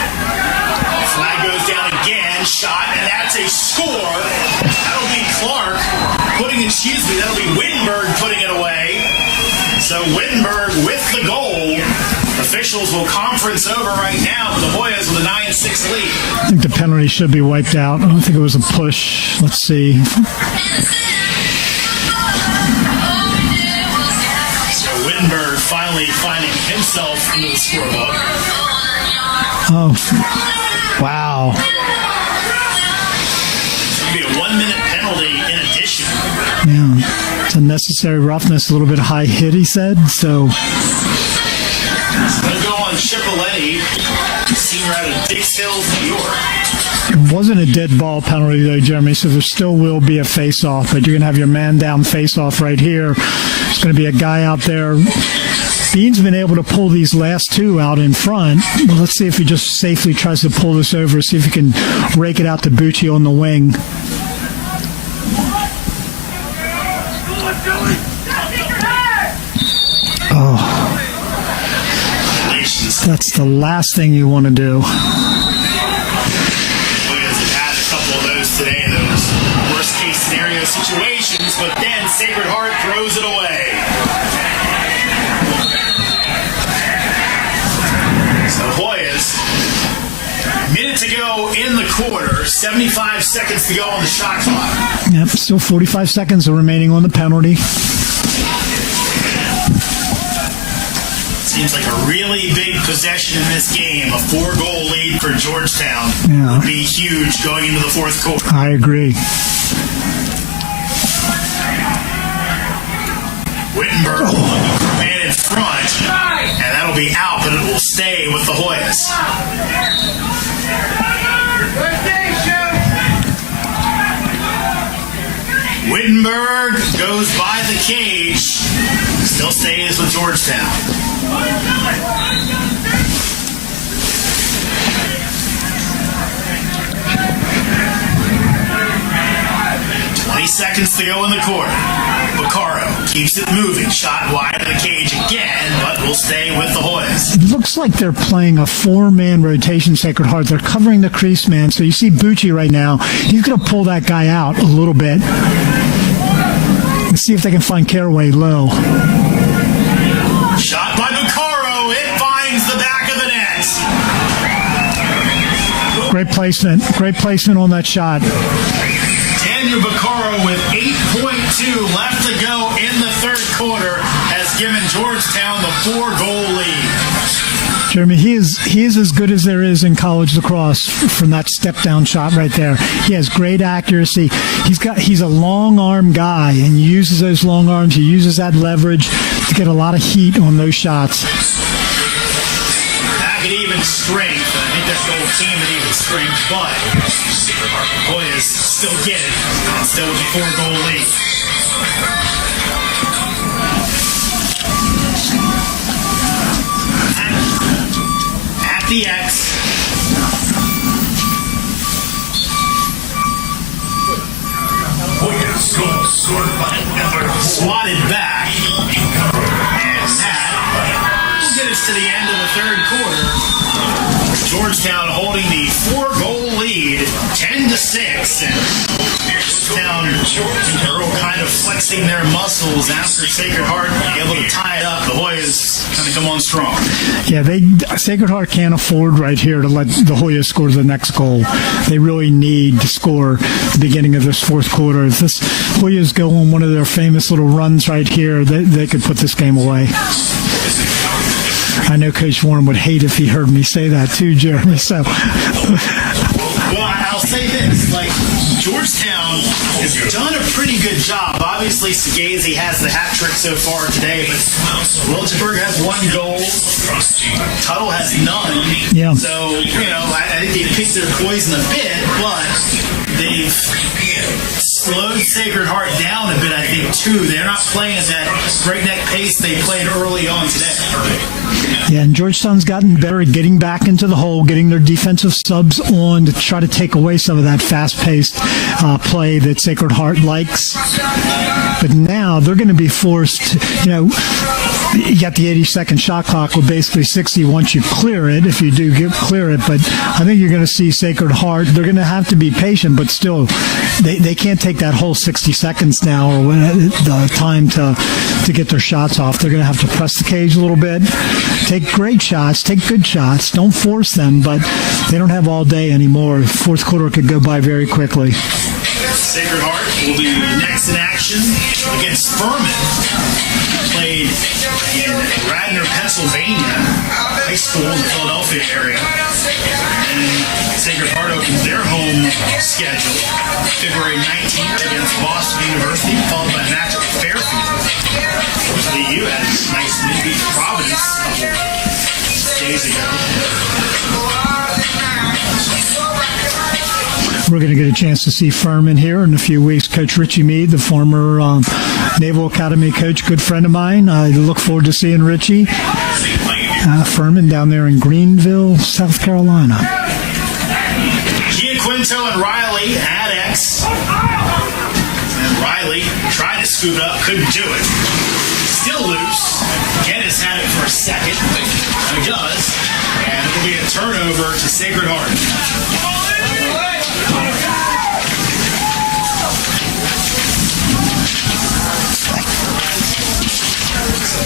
Flag goes down again. Shot, and that's a score. That'll be Clark that'll be Wittenberg putting it away. So Wittenberg with the goal. Officials will conference over right now with the Hoyas with a 9-6 lead. I think the penalty should be wiped out. I don't think it was a push. Let's see. Wittenberg finally finding himself into the scorebook. Oh, wow. It's going to be a 1-minute penalty in addition. Yeah, it's unnecessary roughness, a little bit high hit, he said. So it's going to go on Cipollini, senior out of Dix Hills, New York. it wasn't a dead ball penalty, though, Jeremy, so there still will be a face-off, but you're going to have your man-down face-off right here. There's going to be a guy out there. Bean's been able to pull these last two out in front. Well, let's see if he just safely tries to pull this over, see if he can rake it out to Bucci on the wing. That's the last thing you want to do. Williams have had a couple of those today, those worst-case scenario situations, but then Sacred Heart throws it away. So Hoyas, minute to go in the quarter, 75 seconds to go on the shot clock. Yep, still 45 seconds remaining on the penalty. Seems like a really big possession in this game. A 4-goal lead for Georgetown Yeah. would be huge going into the fourth quarter. I agree. Wittenberg looking for a man in front, and that'll be out, but it will stay with the Hoyas. Wittenberg goes by the cage, still stays with Georgetown. 20 seconds to go in the quarter. Vaccaro keeps it moving. Shot wide of the cage again, but will stay with the Hoyas. It looks like they're playing a 4-man rotation, Sacred Heart. They're covering the crease man. So you see Bucci right now. He's going to pull that guy out a little bit. Let's see if they can find Caraway low. Shot by Vaccaro. It finds the back of the net. Great placement. Great placement on that shot. Daniel Vaccaro with 8.2 left to go in the third quarter has given Georgetown the 4-goal lead. Jeremy, he is as good as there is in college lacrosse from that step-down shot right there. He has great accuracy. He's a long-arm guy and uses those long arms. He uses that leverage to get a lot of heat on those shots. Back at even strength. I think that's the whole team at even strength, but Hoyas still get it. And still with a 4-goal lead. At the X. Swatted back. And that will get us to the end of the third quarter. Georgetown holding the 4-goal lead, 10-6, and Georgetown kind of flexing their muscles after Sacred Heart able to tie it up. The Hoyas kind of come on strong. Yeah, Sacred Heart can't afford right here to let the Hoyas score the next goal. They really need to score at the beginning of this fourth quarter. If this Hoyas go on one of their famous little runs right here, they could put this game away. I know Coach Warren would hate if he heard me say that too, Jeremy. So, well, I'll say this: Georgetown has done a pretty good job. Obviously, Sagazy has the hat trick so far today, but Williamsburg has 1 goal. Tuttle has none. Yeah. So I think they picked their poison a bit, but they've slowed Sacred Heart down a bit, I think, too. They're not playing at that breakneck pace they played early on today. Yeah, and Georgetown's gotten better at getting back into the hole, getting their defensive subs on to try to take away some of that fast-paced play that Sacred Heart likes. But now they're going to be forced, you got the 80-second shot clock with basically 60 once you clear it, if you do clear it. But I think you're going to see Sacred Heart. They're going to have to be patient, but still, they can't take that whole 60 seconds now or the time to get their shots off. They're going to have to press the cage a little bit, take great shots, take good shots. Don't force them, but they don't have all day anymore. Fourth quarter could go by very quickly. Sacred Heart will be next in action against Furman. Played in Radnor, Pennsylvania, high school in the Philadelphia area. And Sacred Heart opens their home schedule February 19th against Boston University, followed by a match at Fairfield. Unfortunately, you had a nice beat Providence a couple days ago. We're going to get a chance to see Furman here in a few weeks. Coach Richie Meade, the former Naval Academy coach, good friend of mine. I look forward to seeing Richie. Furman down there in Greenville, South Carolina. Giaquinto and Riley at X. And Riley tried to scoot up, couldn't do it. still loose. Geddes had it for a second. He does. And it'll be a turnover to Sacred Heart.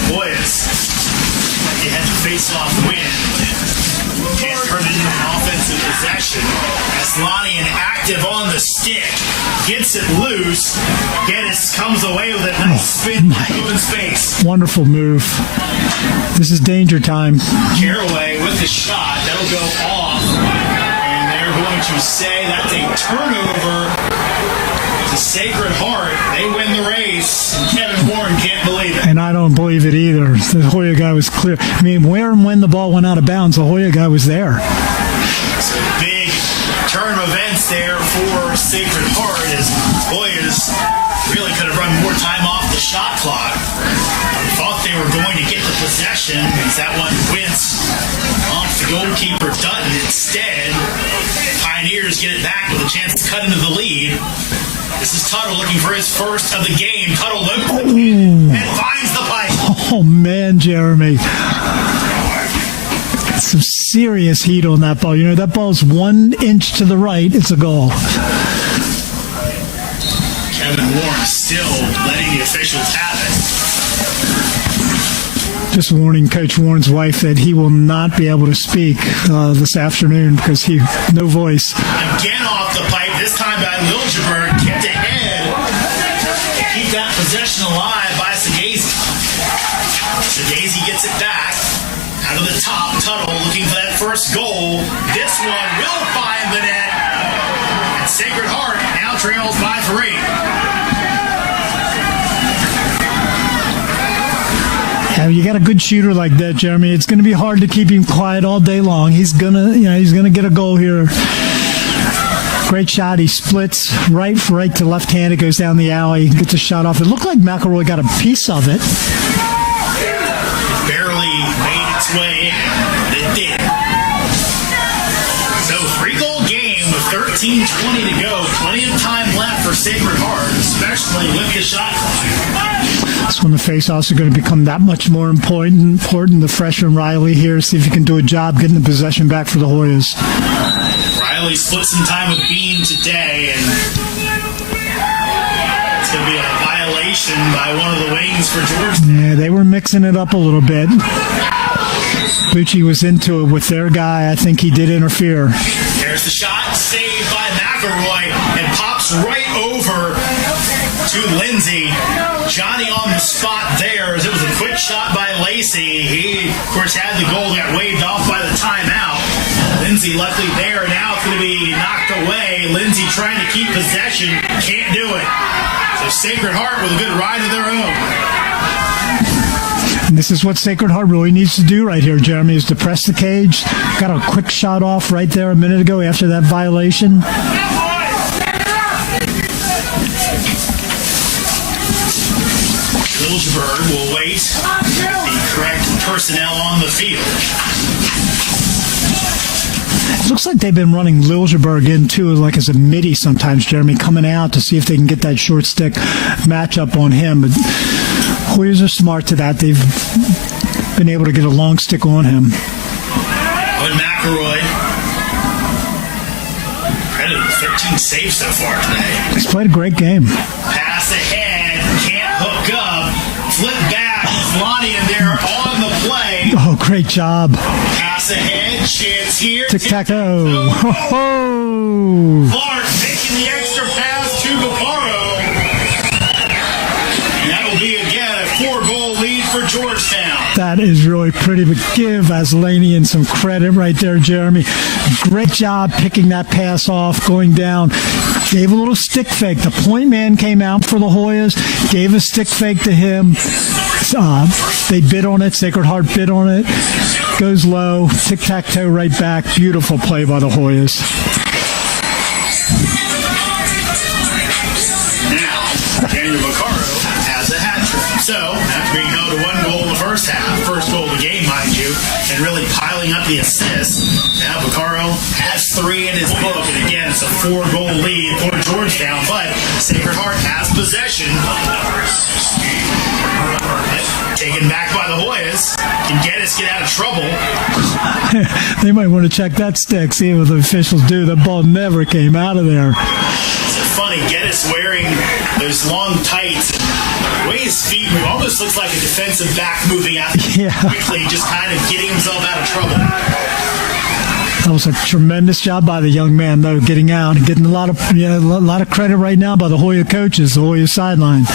Boys, they had the face-off win. Can't turn it into an offensive possession. Aslanian active on the stick. Gets it loose. Geddes comes away with a nice spin in open space. Wonderful move. This is danger time. Caraway with the shot. That'll go off. And they're going to say that's a turnover to Sacred Heart. They win the race. And Kevin Warren can't believe it. And I don't believe it either. The Hoya guy was clear. I mean, where and when the ball went out of bounds, the Hoya guy was there. So big turn of events there for Sacred Heart as Hoyas really could have run more time off the shot clock. Thought they were going to get the possession as that one went off the goalkeeper Dutton. Instead, Pioneers get it back with a chance to cut into the lead. This is Tuttle looking for his first of the game. Tuttle looks and finds the pipe. Oh, man, Jeremy. Some serious heat on that ball. You know, that ball's 1 inch to the right. It's a goal. Kevin Warren still letting the officials have it. Just warning Coach Warren's wife that he will not be able to speak this afternoon because no voice. Again off the pipe, this time by Liljeburg, kicked ahead. Keep that possession alive by Sagazy. Sagazy gets it back. Out of the top, Tuttle looking for that first goal. This one will find the net. And Sacred Heart now trails by 3. Yeah, you got a good shooter like that, Jeremy. It's going to be hard to keep him quiet all day long. He's gonna get a goal here. Great shot. He splits right to left hand. It goes down the alley. Gets a shot off. It looked like McElroy got a piece of it. Barely made its way in, but it did. So 3-goal game with 13:20 to go. Plenty of time left for Sacred Heart, especially with the shot clock. That's when the faceoffs are going to become that much more important. The freshman Riley here, see if he can do a job getting the possession back for the Hoyas. Riley split some time with Bean today, and it's going to be a violation by one of the wings for Georgetown. Yeah, they were mixing it up a little bit. Bucci was into it with their guy. I think he did interfere. There's the shot, saved by McElroy, and pops right over to Lindsay. Johnny on the spot there as it was a quick shot by Lacey. He, of course, had the goal that waved off by the timeout. Lindsay luckily there. Now it's going to be knocked away. Lindsay trying to keep possession. Can't do it. So Sacred Heart with a good ride of their own. And this is what Sacred Heart really needs to do right here, Jeremy, is to press the cage. Got a quick shot off right there a minute ago after that violation. Liljeburg will wait the correct personnel on the field. It looks like they've been running Liljeburg in, too, like as a midi sometimes, Jeremy, coming out to see if they can get that short stick matchup on him. But Hoyas are smart to that. They've been able to get a long stick on him. Owen McElroy. Credit him, 13 saves so far today. He's played a great game. Pass ahead, can't hook up. Flip back, Lonnie in there on the play. Oh, great job. Pass ahead, chance here. Tic-tac-toe. Clark making the extra pass to Gapparo. And that will be again a 4-goal lead for Georgetown. That is really pretty, but give Aslanian some credit right there, Jeremy. Great job picking that pass off, going down. Gave a little stick fake. The point man came out for the Hoyas, gave a stick fake to him. They bid on it. Sacred Heart bid on it. Goes low. Tic-tac-toe right back. Beautiful play by the Hoyas. Now, Daniel Vaccaro has a hat trick. So, after being held to 1 goal in the first half, first goal of the game, mind you, and really piling up the assists, now Vaccaro has 3 in his book, and again, it's a 4-goal lead for Georgetown, but Sacred Heart has possession. Taken back by the Hoyas. Can Geddes get out of trouble? They might want to check that stick, see what the officials do. The ball never came out of there. It's funny, Geddes wearing those long tights. The way his feet move almost looks like a defensive back moving out quickly, just kind of getting himself out of trouble. That was a tremendous job by the young man, though, getting out and getting a lot of credit right now by the Hoya coaches, the Hoya sideline.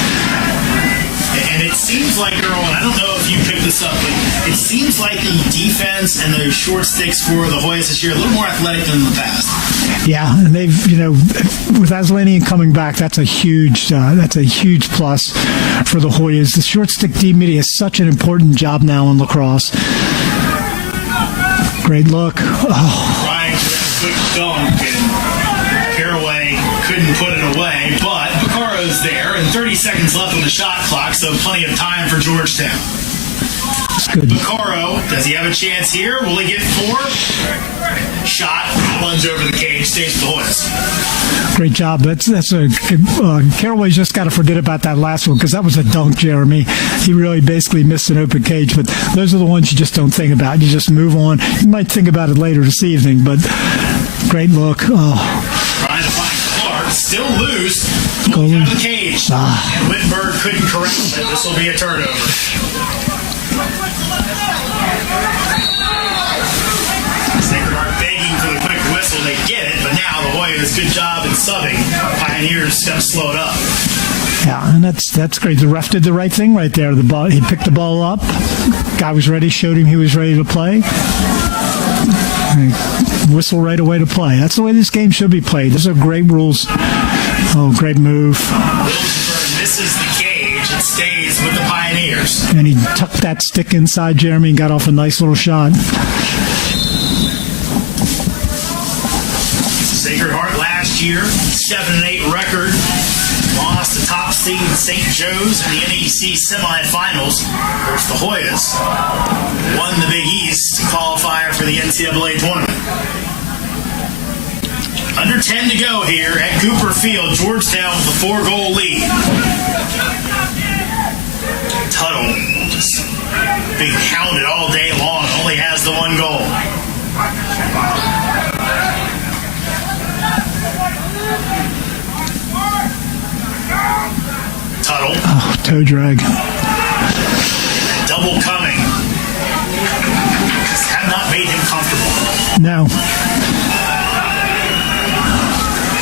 And it seems like, Earl, and I don't know if you picked this up, but it seems like the defense and those short sticks for the Hoyas this year are a little more athletic than in the past. Yeah, and they've, with Aslanian coming back, that's a huge plus for the Hoyas. The short stick D-midi is such an important job now in lacrosse. Great look. Oh. Trying for that quick dunk, and Caraway couldn't put it away, but Baccaro's there, and 30 seconds left on the shot clock, so plenty of time for Georgetown. Good. Baccaro, does he have a chance here? Will he get 4? Shot, runs over the cage, stays with the Hoyas. Great job. Caraway's just got to forget about that last one because that was a dunk, Jeremy. He really basically missed an open cage, but those are the ones you just don't think about. You just move on. You might think about it later this evening, but great look. Oh. Trying to find Clark, still loose. Out of the cage. And Wittenberg couldn't correct it. This will be a turnover. For the quick whistle, they get it, but now the Hoyas, good job in subbing. Pioneers got to slow it up. Yeah, and that's great. The ref did the right thing right there. The ball, he picked the ball up. Guy was ready, showed him he was ready to play. Whistle right away to play. That's the way this game should be played. Those are great rules. Oh, great move. Williamsburg misses the cage and stays with the Pioneers. And he tucked that stick inside Jeremy and got off a nice little shot. Sacred Heart last year, 7-8 record, lost the top seed in St. Joe's in the NEC semifinals versus the Hoyas. Won the Big East to qualify for the NCAA tournament. Under 10 to go here at Cooper Field. Georgetown with a 4-goal lead. Tuttle just being hounded all day long. Only has the 1 goal. Tuttle. Oh, toe drag. Double coming. Just have not made him comfortable. No.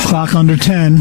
Clock under 10.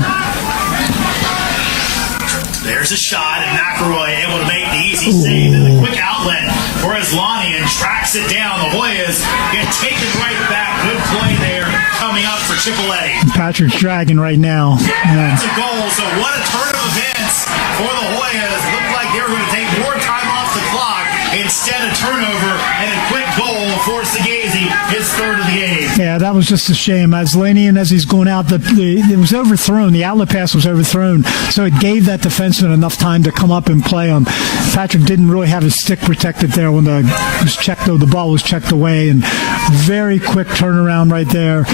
There's a shot, and McElroy able to make the easy save. And the quick outlet for Aslanian tracks it down. The Hoyas get taken right back. Good play there coming up for Chipolletti. Patrick's dragging right now. Yeah. That's a goal. So what a turn of events for the Hoyas. Looked like they were going to take more time off the clock. Instead, a turnover and a quick goal for Segazy, his 3rd of the game. Yeah, that was just a shame. Aslanian, as he's going out, it was overthrown. The outlet pass was overthrown, so it gave that defenseman enough time to come up and play him. Patrick didn't really have his stick protected there when the ball was checked away, and very quick turnaround right there.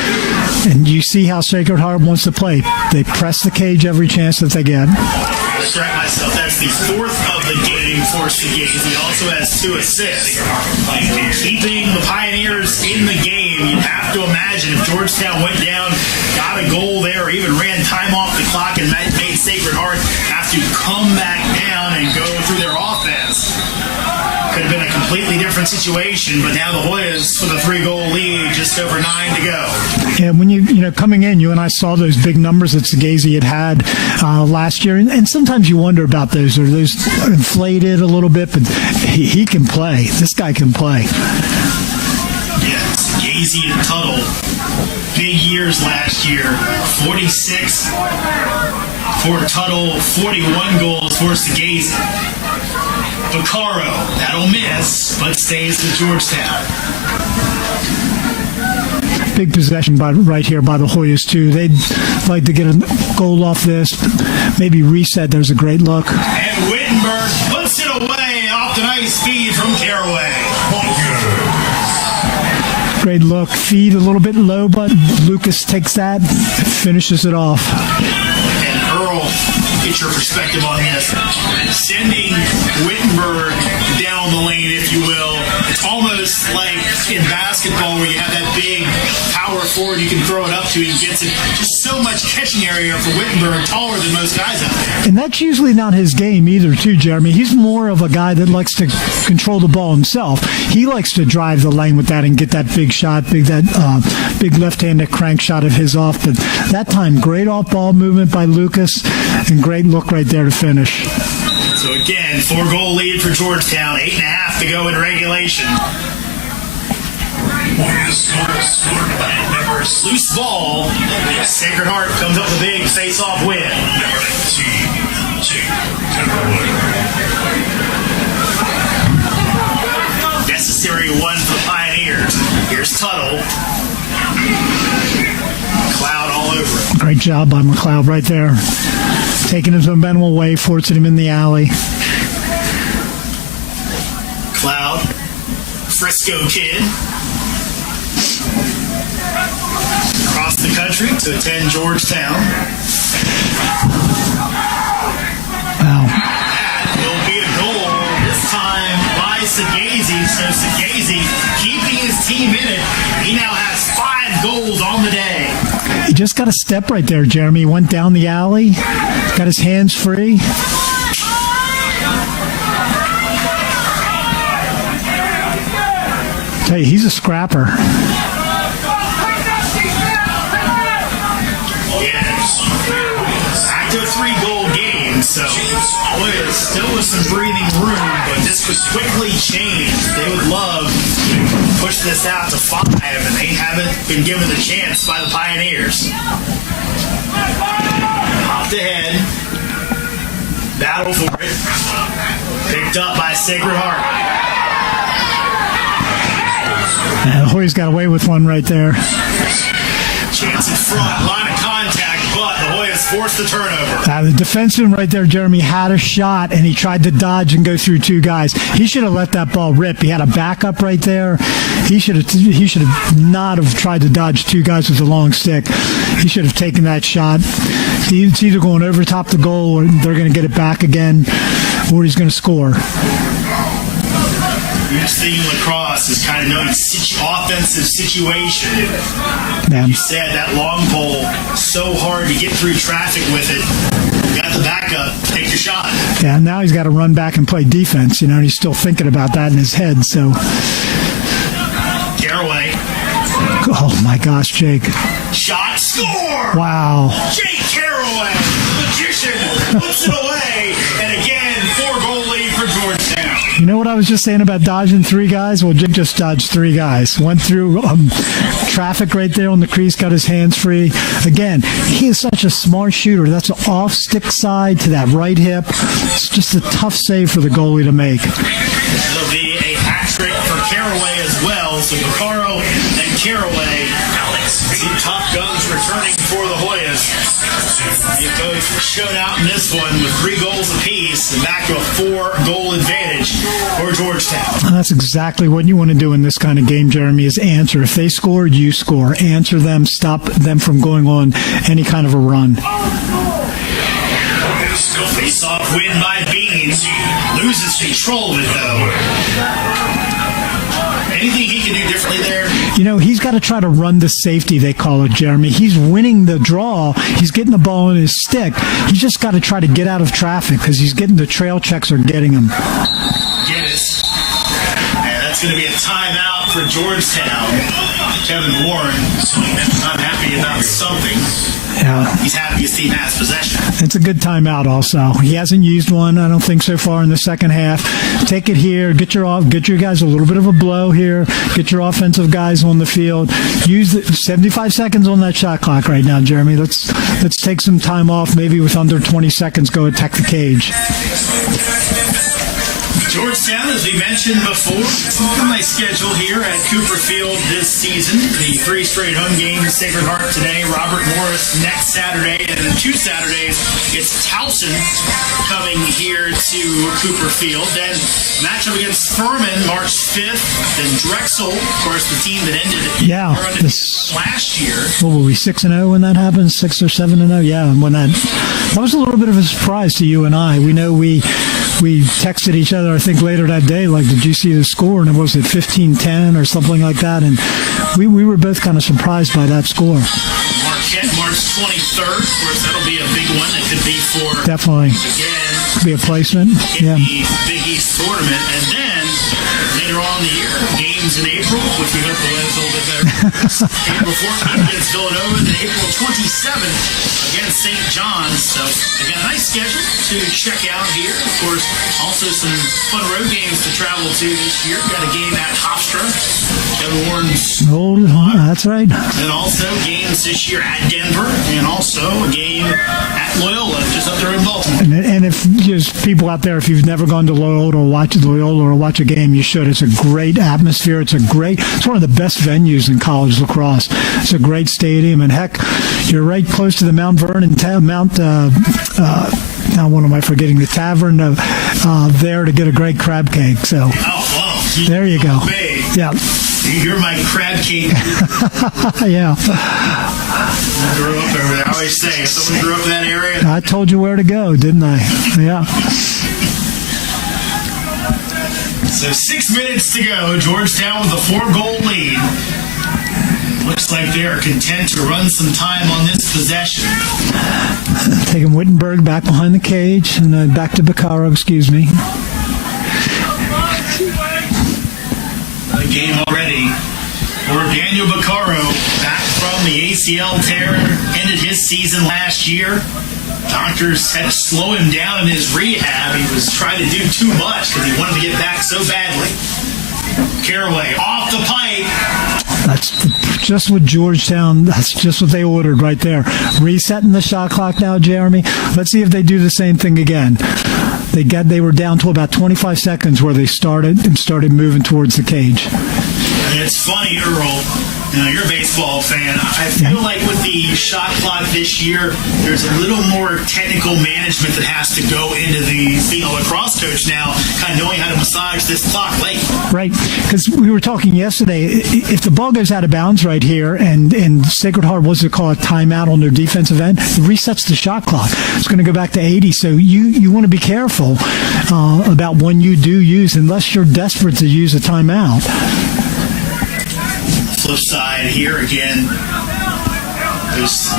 And you see how Sacred Heart wants to play. They press the cage every chance that they get. I correct myself. That's the 4th of the game for Segazy. He also has 2 assists. Keeping the Pioneers in the game, you'd have to imagine if Georgetown went down, got a goal there, or even ran time off the clock and made Sacred Heart have to come back down and go through their offense. Could have been a completely different situation, but now the Hoyas with a 3-goal lead, just over 9 to go. Yeah, when you coming in, you and I saw those big numbers that Segazy had last year, and sometimes you wonder about those. Are those inflated a little bit? But he can play. This guy can play. Yeah, Segazy and Tuttle, big years last year. 46 for Tuttle, 41 goals for Segazy. Baccaro, that'll miss, but stays with Georgetown. Big possession right here by the Hoyas, too. They'd like to get a goal off this, maybe reset. There's a great look. And Wittenberg puts it away off the nice feed from Caraway. Great look. Feed a little bit low, but Lucas takes that, finishes it off. And Earl, get your perspective on this. Sending Wittenberg down the lane, if you will. It's almost like in basketball where you have that big power forward you can throw it up to. He gets it just so much catching area for Wittenberg, taller than most guys out there. And that's usually not his game either, too, Jeremy. He's more of a guy that likes to control the ball himself. He likes to drive the lane with that and get that big shot, big left-handed crank shot of his off. But that time, great off-ball movement by Lucas and great look right there to finish. So again, 4-goal lead for Georgetown, 8.5 to go in regulation. Loose ball. Sacred Heart comes up with a big face-off win. Necessary one for the Pioneers. Here's Tuttle. McLeod all over him. Great job by McLeod right there. Taking his momentum away, forcing him in the alley. McLeod, Frisco kid. Across the country to attend Georgetown. Wow. That will be a goal, this time by Segazy. So Segazy keeping his team in it. He now has 5 goals on the day. He just got a step right there, Jeremy. He went down the alley, got his hands free. Tell you, he's a scrapper. Back to a 3-goal game, so still with some breathing room, but this could quickly change. They would love to push this out to 5, and they haven't been given the chance by the Pioneers. Hopped ahead. Battle for it. Picked up by Sacred Heart. Hoyer's got away with one right there. Chance in front, line of contact, but the Hoyas forced the turnover. The defenseman right there, Jeremy, had a shot, and he tried to dodge and go through 2 guys. He should have let that ball rip. He had a backup right there. He should have not have tried to dodge 2 guys with a long stick. He should have taken that shot. It's either going over top the goal, or they're going to get it back again, or he's going to score. Huge theme lacrosse is kind of knowing offensive situation. Yeah. You said that long pole, so hard to get through traffic with it. You got the backup, take your shot. Yeah, now he's got to run back and play defense, and he's still thinking about that in his head, so. Caraway. Oh, my gosh, Jake. Shot, score! Wow. Jake Caraway, magician, puts it away, and again, 4-goal lead for Georgetown. You know what I was just saying about dodging 3 guys? Well, Jake just dodged 3 guys. Went through traffic right there on the crease, got his hands free. Again, he is such a smart shooter. That's an off-stick side to that right hip. It's just a tough save for the goalie to make. It'll be a hat trick for Caraway as well. So Vaccaro and Caraway, the top guns returning for the Hoyas. They both showed out in this one with 3 goals apiece and back to a 4-goal advantage for Georgetown. And that's exactly what you want to do in this kind of game, Jeremy, is answer. If they scored, you score. Answer them, stop them from going on any kind of a run. Face-off win by Beans. Loses control of it, though. Anything he can do differently there? He's got to try to run the safety, they call it, Jeremy. He's winning the draw. He's getting the ball in his stick. He's just got to try to get out of traffic because he's getting the trail checks are getting him. Guinness. And that's going to be a timeout for Georgetown. Kevin Warren not happy about something. Yeah. He's happy his team has possession. It's a good timeout also. He hasn't used one, I don't think, so far in the second half. Take it here. Get your guys a little bit of a blow here. Get your offensive guys on the field. Use 75 seconds on that shot clock right now, Jeremy. Let's take some time off. Maybe with under 20 seconds, go attack the cage. Georgetown, as we mentioned before, on my schedule here at Cooper Field this season. The 3 straight home games, Sacred Heart today, Robert Morris next Saturday, and then 2 Saturdays, it's Towson coming here to Cooper Field. Then matchup against Furman, March 5th. Then Drexel, of course, the team that ended last year. What were we, 6-0 when that happened? 6 or 7-0? Yeah, when that was a little bit of a surprise to you and I. We know we we texted each other, I think, later that day, like, did you see the score? And it was at 15-10 or something like that. And we were both kind of surprised by that score. Marquette, March 23rd. Of course, that'll be a big one. That could be for, Definitely. again, Could be a placement. in Yeah. the Big East tournament. And then later on in the year, games in April, which we hope the weather's a little bit better. April 14th against Villanova, then April 27th against St. John's. So, again, a nice schedule to check out here. Of course, also some fun road games to travel to this year. Got a game at Hofstra, Kevin Warren's. Oh, that's right. And also games this year at Denver, and also a game at Loyola, just up there in Baltimore. And if there's people out there, if you've never gone to Loyola or watch a game, you should. It's a great atmosphere. It's one of the best venues in college lacrosse. It's a great stadium, and heck, you're right close to the Mount Vernon, now what am I forgetting? The tavern there to get a great crab cake. So there you go. Big. Yeah. You're my crab cake. Yeah. I grew up over there. I always say, if someone grew up in that area. I told you where to go, didn't I? Yeah. So 6 minutes to go. Georgetown with a 4-goal lead. Looks like they are content to run some time on this possession. Taking Wittenberg back behind the cage and back to Baccaro, excuse me. The game already for Daniel Baccaro, back from the ACL tear, ended his season last year. Doctors had to slow him down in his rehab. He was trying to do too much because he wanted to get back so badly. Caraway off the pipe. That's just what Georgetown, that's just what they ordered right there. Resetting the shot clock now, Jeremy. Let's see if they do the same thing again. They were down to about 25 seconds where they started moving towards the cage. And it's funny, Earl, you're a baseball fan. I feel like with the shot clock this year, there's a little more technical management that has to go into being a lacrosse coach now, kind of knowing how to massage this clock late. Right, because we were talking yesterday, if the ball goes out of bounds right here and Sacred Heart was to call a timeout on their defensive end, it resets the shot clock. It's going to go back to 80, so you want to be careful about when you do use, unless you're desperate to use a timeout. Flip side here again, those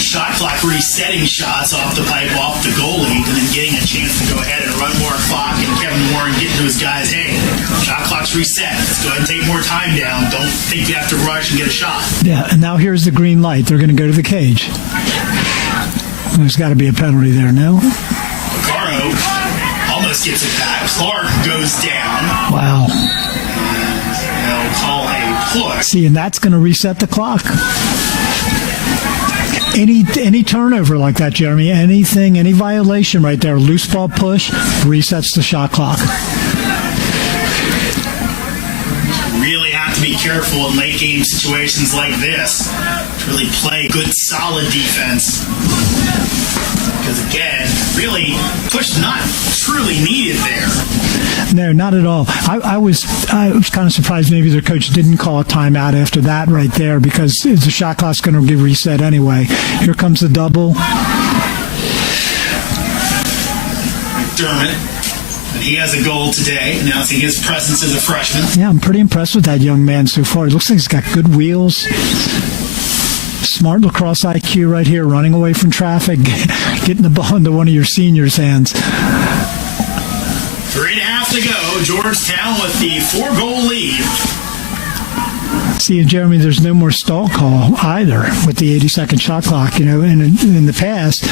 shot clock resetting shots off the pipe, off the goalie, and then getting a chance to go ahead and run more clock, and Kevin Warren getting to his guys, hey, shot clock's reset. Let's go ahead and take more time down. Don't think you have to rush and get a shot. Yeah, and now here's the green light. They're going to go to the cage. There's got to be a penalty there, no? Baccaro almost gets it back. Clark goes down. Wow. They'll call a push. See, and that's going to reset the clock. Any turnover like that, Jeremy, anything, any violation right there, loose ball push, resets the shot clock. Really have to be careful in late game situations like this to really play good, solid defense. Because again, really, push not truly needed there. No, not at all. I was kind of surprised maybe their coach didn't call a timeout after that right there, because the shot clock's going to get reset anyway. Here comes the double. McDermott, and he has a goal today, announcing his presence as a freshman. Yeah, I'm pretty impressed with that young man so far. He looks like he's got good wheels. Smart lacrosse IQ right here, running away from traffic, getting the ball into one of your seniors' hands. 3.5 to go. Georgetown with the 4-goal lead. See, Jeremy, there's no more stall call either with the 80-second shot clock. In the past,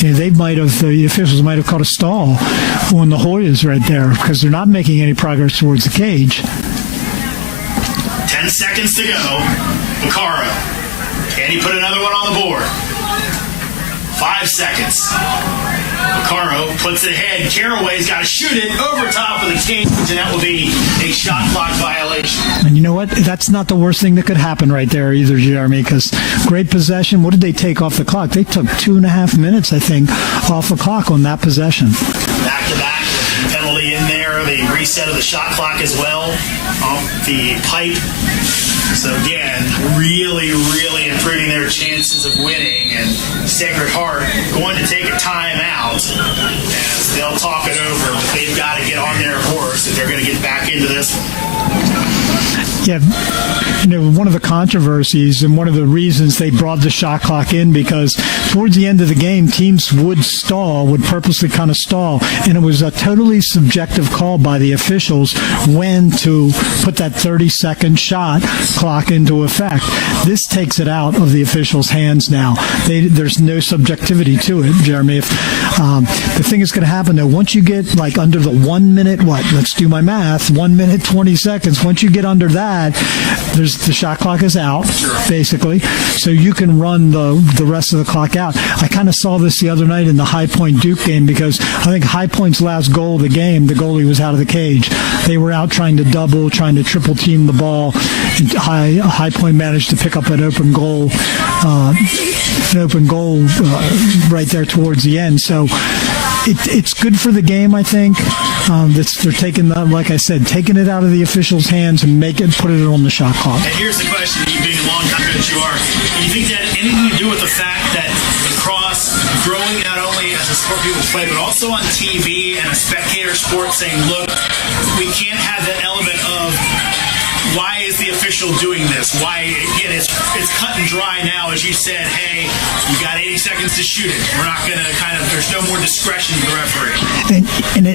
the officials might have called a stall on the Hoyas right there, because they're not making any progress towards the cage. 10 seconds to go. Baccaro. Can he put another one on the board? 5 seconds. Baccaro puts it ahead. Caraway's got to shoot it over top of the cage, and that will be a shot clock violation. And you know what? That's not the worst thing that could happen right there either, Jeremy, because great possession. What did they take off the clock? They took 2.5 minutes, I think, off the clock on that possession. Back-to-back penalty in there. The reset of the shot clock as well off the pipe. So again, really, really improving their their chances of winning, and Sacred Heart going to take a timeout as they'll talk it over, but they've got to get on their horse if they're going to get back into this one. Yeah, one of the controversies and one of the reasons they brought the shot clock in, because towards the end of the game, teams would purposely kind of stall, and it was a totally subjective call by the officials when to put that 30-second shot clock into effect. This takes it out of the officials' hands now. There's no subjectivity to it, Jeremy. If the thing is going to happen, though, once you get like under the 1 minute, let's do my math, 1 minute, 20 seconds, once you get under that, the shot clock is out, basically, so you can run the rest of the clock out. I kind of saw this the other night in the High Point Duke game, because I think High Point's last goal of the game, the goalie was out of the cage. They were out trying to double, trying to triple team the ball, and High Point managed to pick up an open goal right there towards the end. So it's good for the game, I think. They're taking, like I said, taking it out of the officials' hands and put it on the shot clock. And here's the question: you being a long time coach, you think that had anything to do with the fact that lacrosse growing not only as a sport people play, but also on TV and a spectator sport, saying, look, we can't have that element of why is the official doing this? Why, again, it's cut and dry now, as you said, hey, you got 80 seconds to shoot it. We're not going to there's no more discretion to the referee. And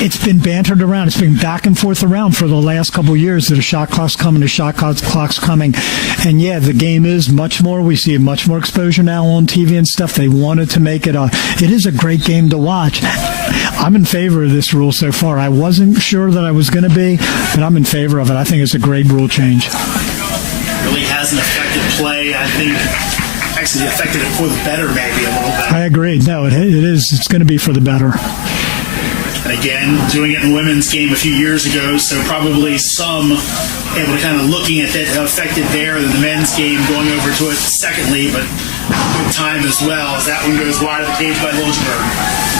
it's been bantered around. It's been back and forth around for the last couple of years that a shot clock's coming, a shot clock's coming. And yeah, the game is much more, we see much more exposure now on TV and stuff. They wanted to make it it is a great game to watch. I'm in favor of this rule so far. I wasn't sure that I was going to be, but I'm in favor of it. I think it's a great rule change. Really hasn't affected play. I think actually affected it for the better, maybe a little bit. I agree. No, it is. It's going to be for the better. And again, doing it in the women's game a few years ago, so probably some able to kind of looking at that affected there, than the men's game going over to it secondly, but good time as well as that one goes wide of the cage by Liljeburg.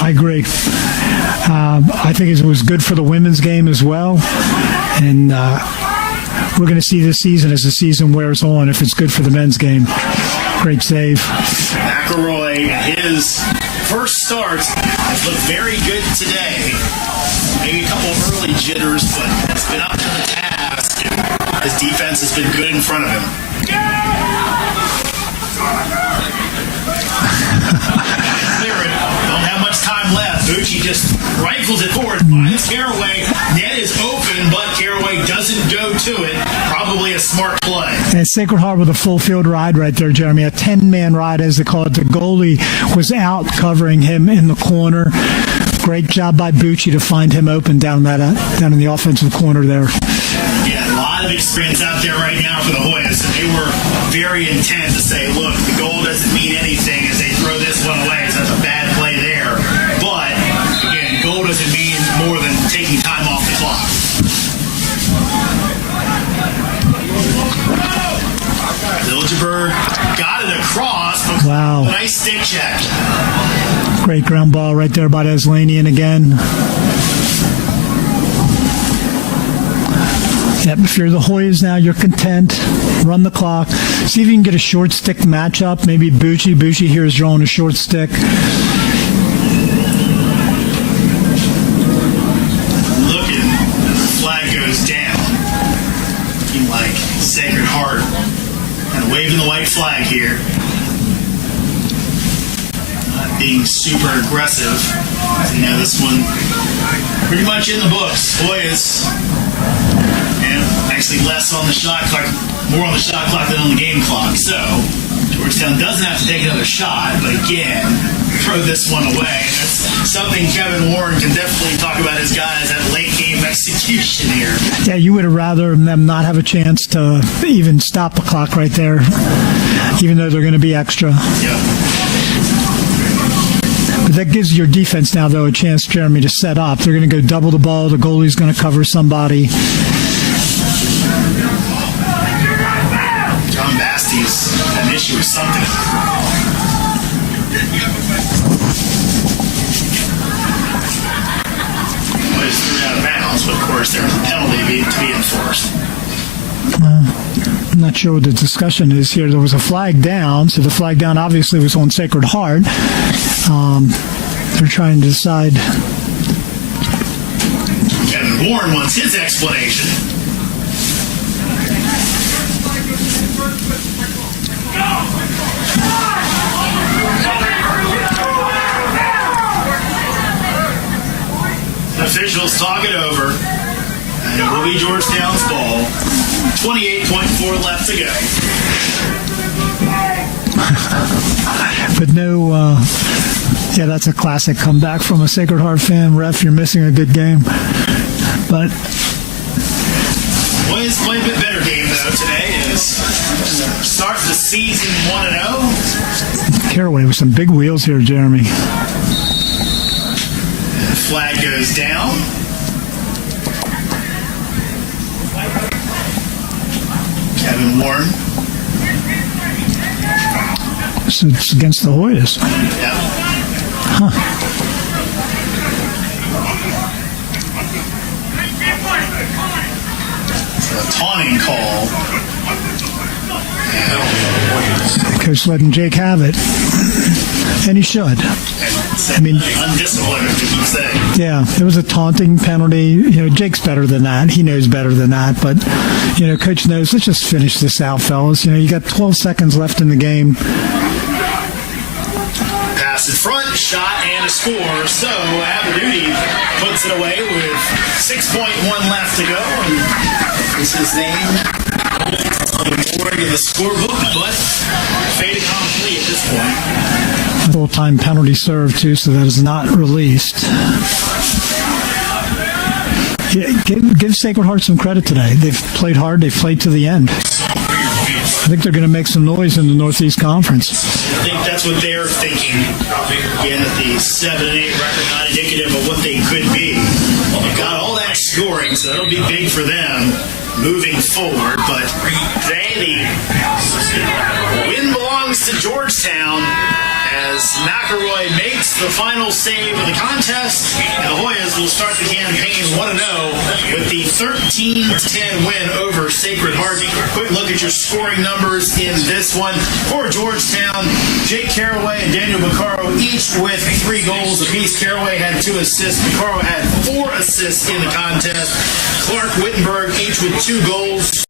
I agree. I think it was good for the women's game as well. And we're going to see this season as the season wears on if it's good for the men's game. Great save. McElroy, his first start, has looked very good today. Maybe a couple of early jitters, but it's been up to the task. His defense has been good in front of him. Don't have much time left. Bucci just rifles it forward, finds Caraway. Net is open, but Caraway doesn't go to it. Probably a smart play. And Sacred Heart with a full field ride right there, Jeremy. A 10-man ride, as they call it. The goalie was out covering him in the corner. Great job by Bucci to find him open down in the offensive corner there. Yeah, a lot of experience out there right now for the Hoyas. And they were very intent to say, look, the goal doesn't mean anything as they throw this one away. So that's a bad play there. But, again, goal doesn't mean more than taking time off the clock. Liljeburg got it across. Wow. Nice stick check. Great ground ball right there by Deslanian again. Yep, if you're the Hoyas now, you're content. Run the clock. See if you can get a short stick matchup. Maybe Bucci. Bucci here is drawing a short stick. Looking, the flag goes down. Looking like Sacred Heart. Kind of waving the white flag here. Not being super aggressive. You know, this one pretty much in the books. Hoyas. Actually less on the shot clock, more on the shot clock than on the game clock. So Georgetown doesn't have to take another shot, but again, throw this one away. That's something Kevin Warren can definitely talk about his guys, that late game execution here. Yeah, you would have rather them not have a chance to even stop the clock right there, even though they're going to be extra. Yeah. But that gives your defense now, though, a chance, Jeremy, to set up. They're going to go double the ball. The goalie's going to cover somebody. John Basty's an issue with something. Boys threw out of bounds, but of course course, there was a penalty to be enforced. I'm not sure what the discussion is here. There was a flag down, so the flag down obviously was on Sacred Heart. They're trying to decide. Kevin Warren wants his explanation. Officials talk it over, and it will be Georgetown's ball. 28.4 left to go. But no, yeah, that's a classic comeback from a Sacred Heart fan. Ref, you're missing a good game. But Boys played a bit better game, though, today. Is start the season 1-0. Caraway with some big wheels here, Jeremy. The flag goes down. Kevin Warren. So it's against the Hoyas. Yep. Huh. A taunting call. Coach letting Jake have it. And he should. I mean, undisciplined, you can say. Yeah, it was a taunting penalty. You know, Jake's better than that. He knows better than that. But, you know, Coach knows, let's just finish this out, fellas. You know, you got 12 seconds left in the game. Pass in front, shot, and a score. So, Aberduty puts it away with 6.1 left to go. And it's his name. More to the scorebook, but fait accompli at this point. Full-time penalty serve, too, so that is not released. Yeah, give Sacred Heart some credit today. They've played hard. They've played to the end. I think they're going to make some noise in the Northeast Conference. I think that's what they're thinking. Again, at the 7-8 record, not indicative of what they could be. Well, they've got all that scoring, so that'll be big for them moving forward. But today, the win belongs to Georgetown as McElroy makes the final save of the contest, and the Hoyas will start the campaign 1-0 with the 13-10 win over Sacred Heart. Quick look at your scoring numbers in this one. For Georgetown, Jake Caraway and Daniel Baccaro each with 3 goals apiece. Caraway had 2 assists. Baccaro had 4 assists in the contest. Clark Wittenberg each with 2 goals.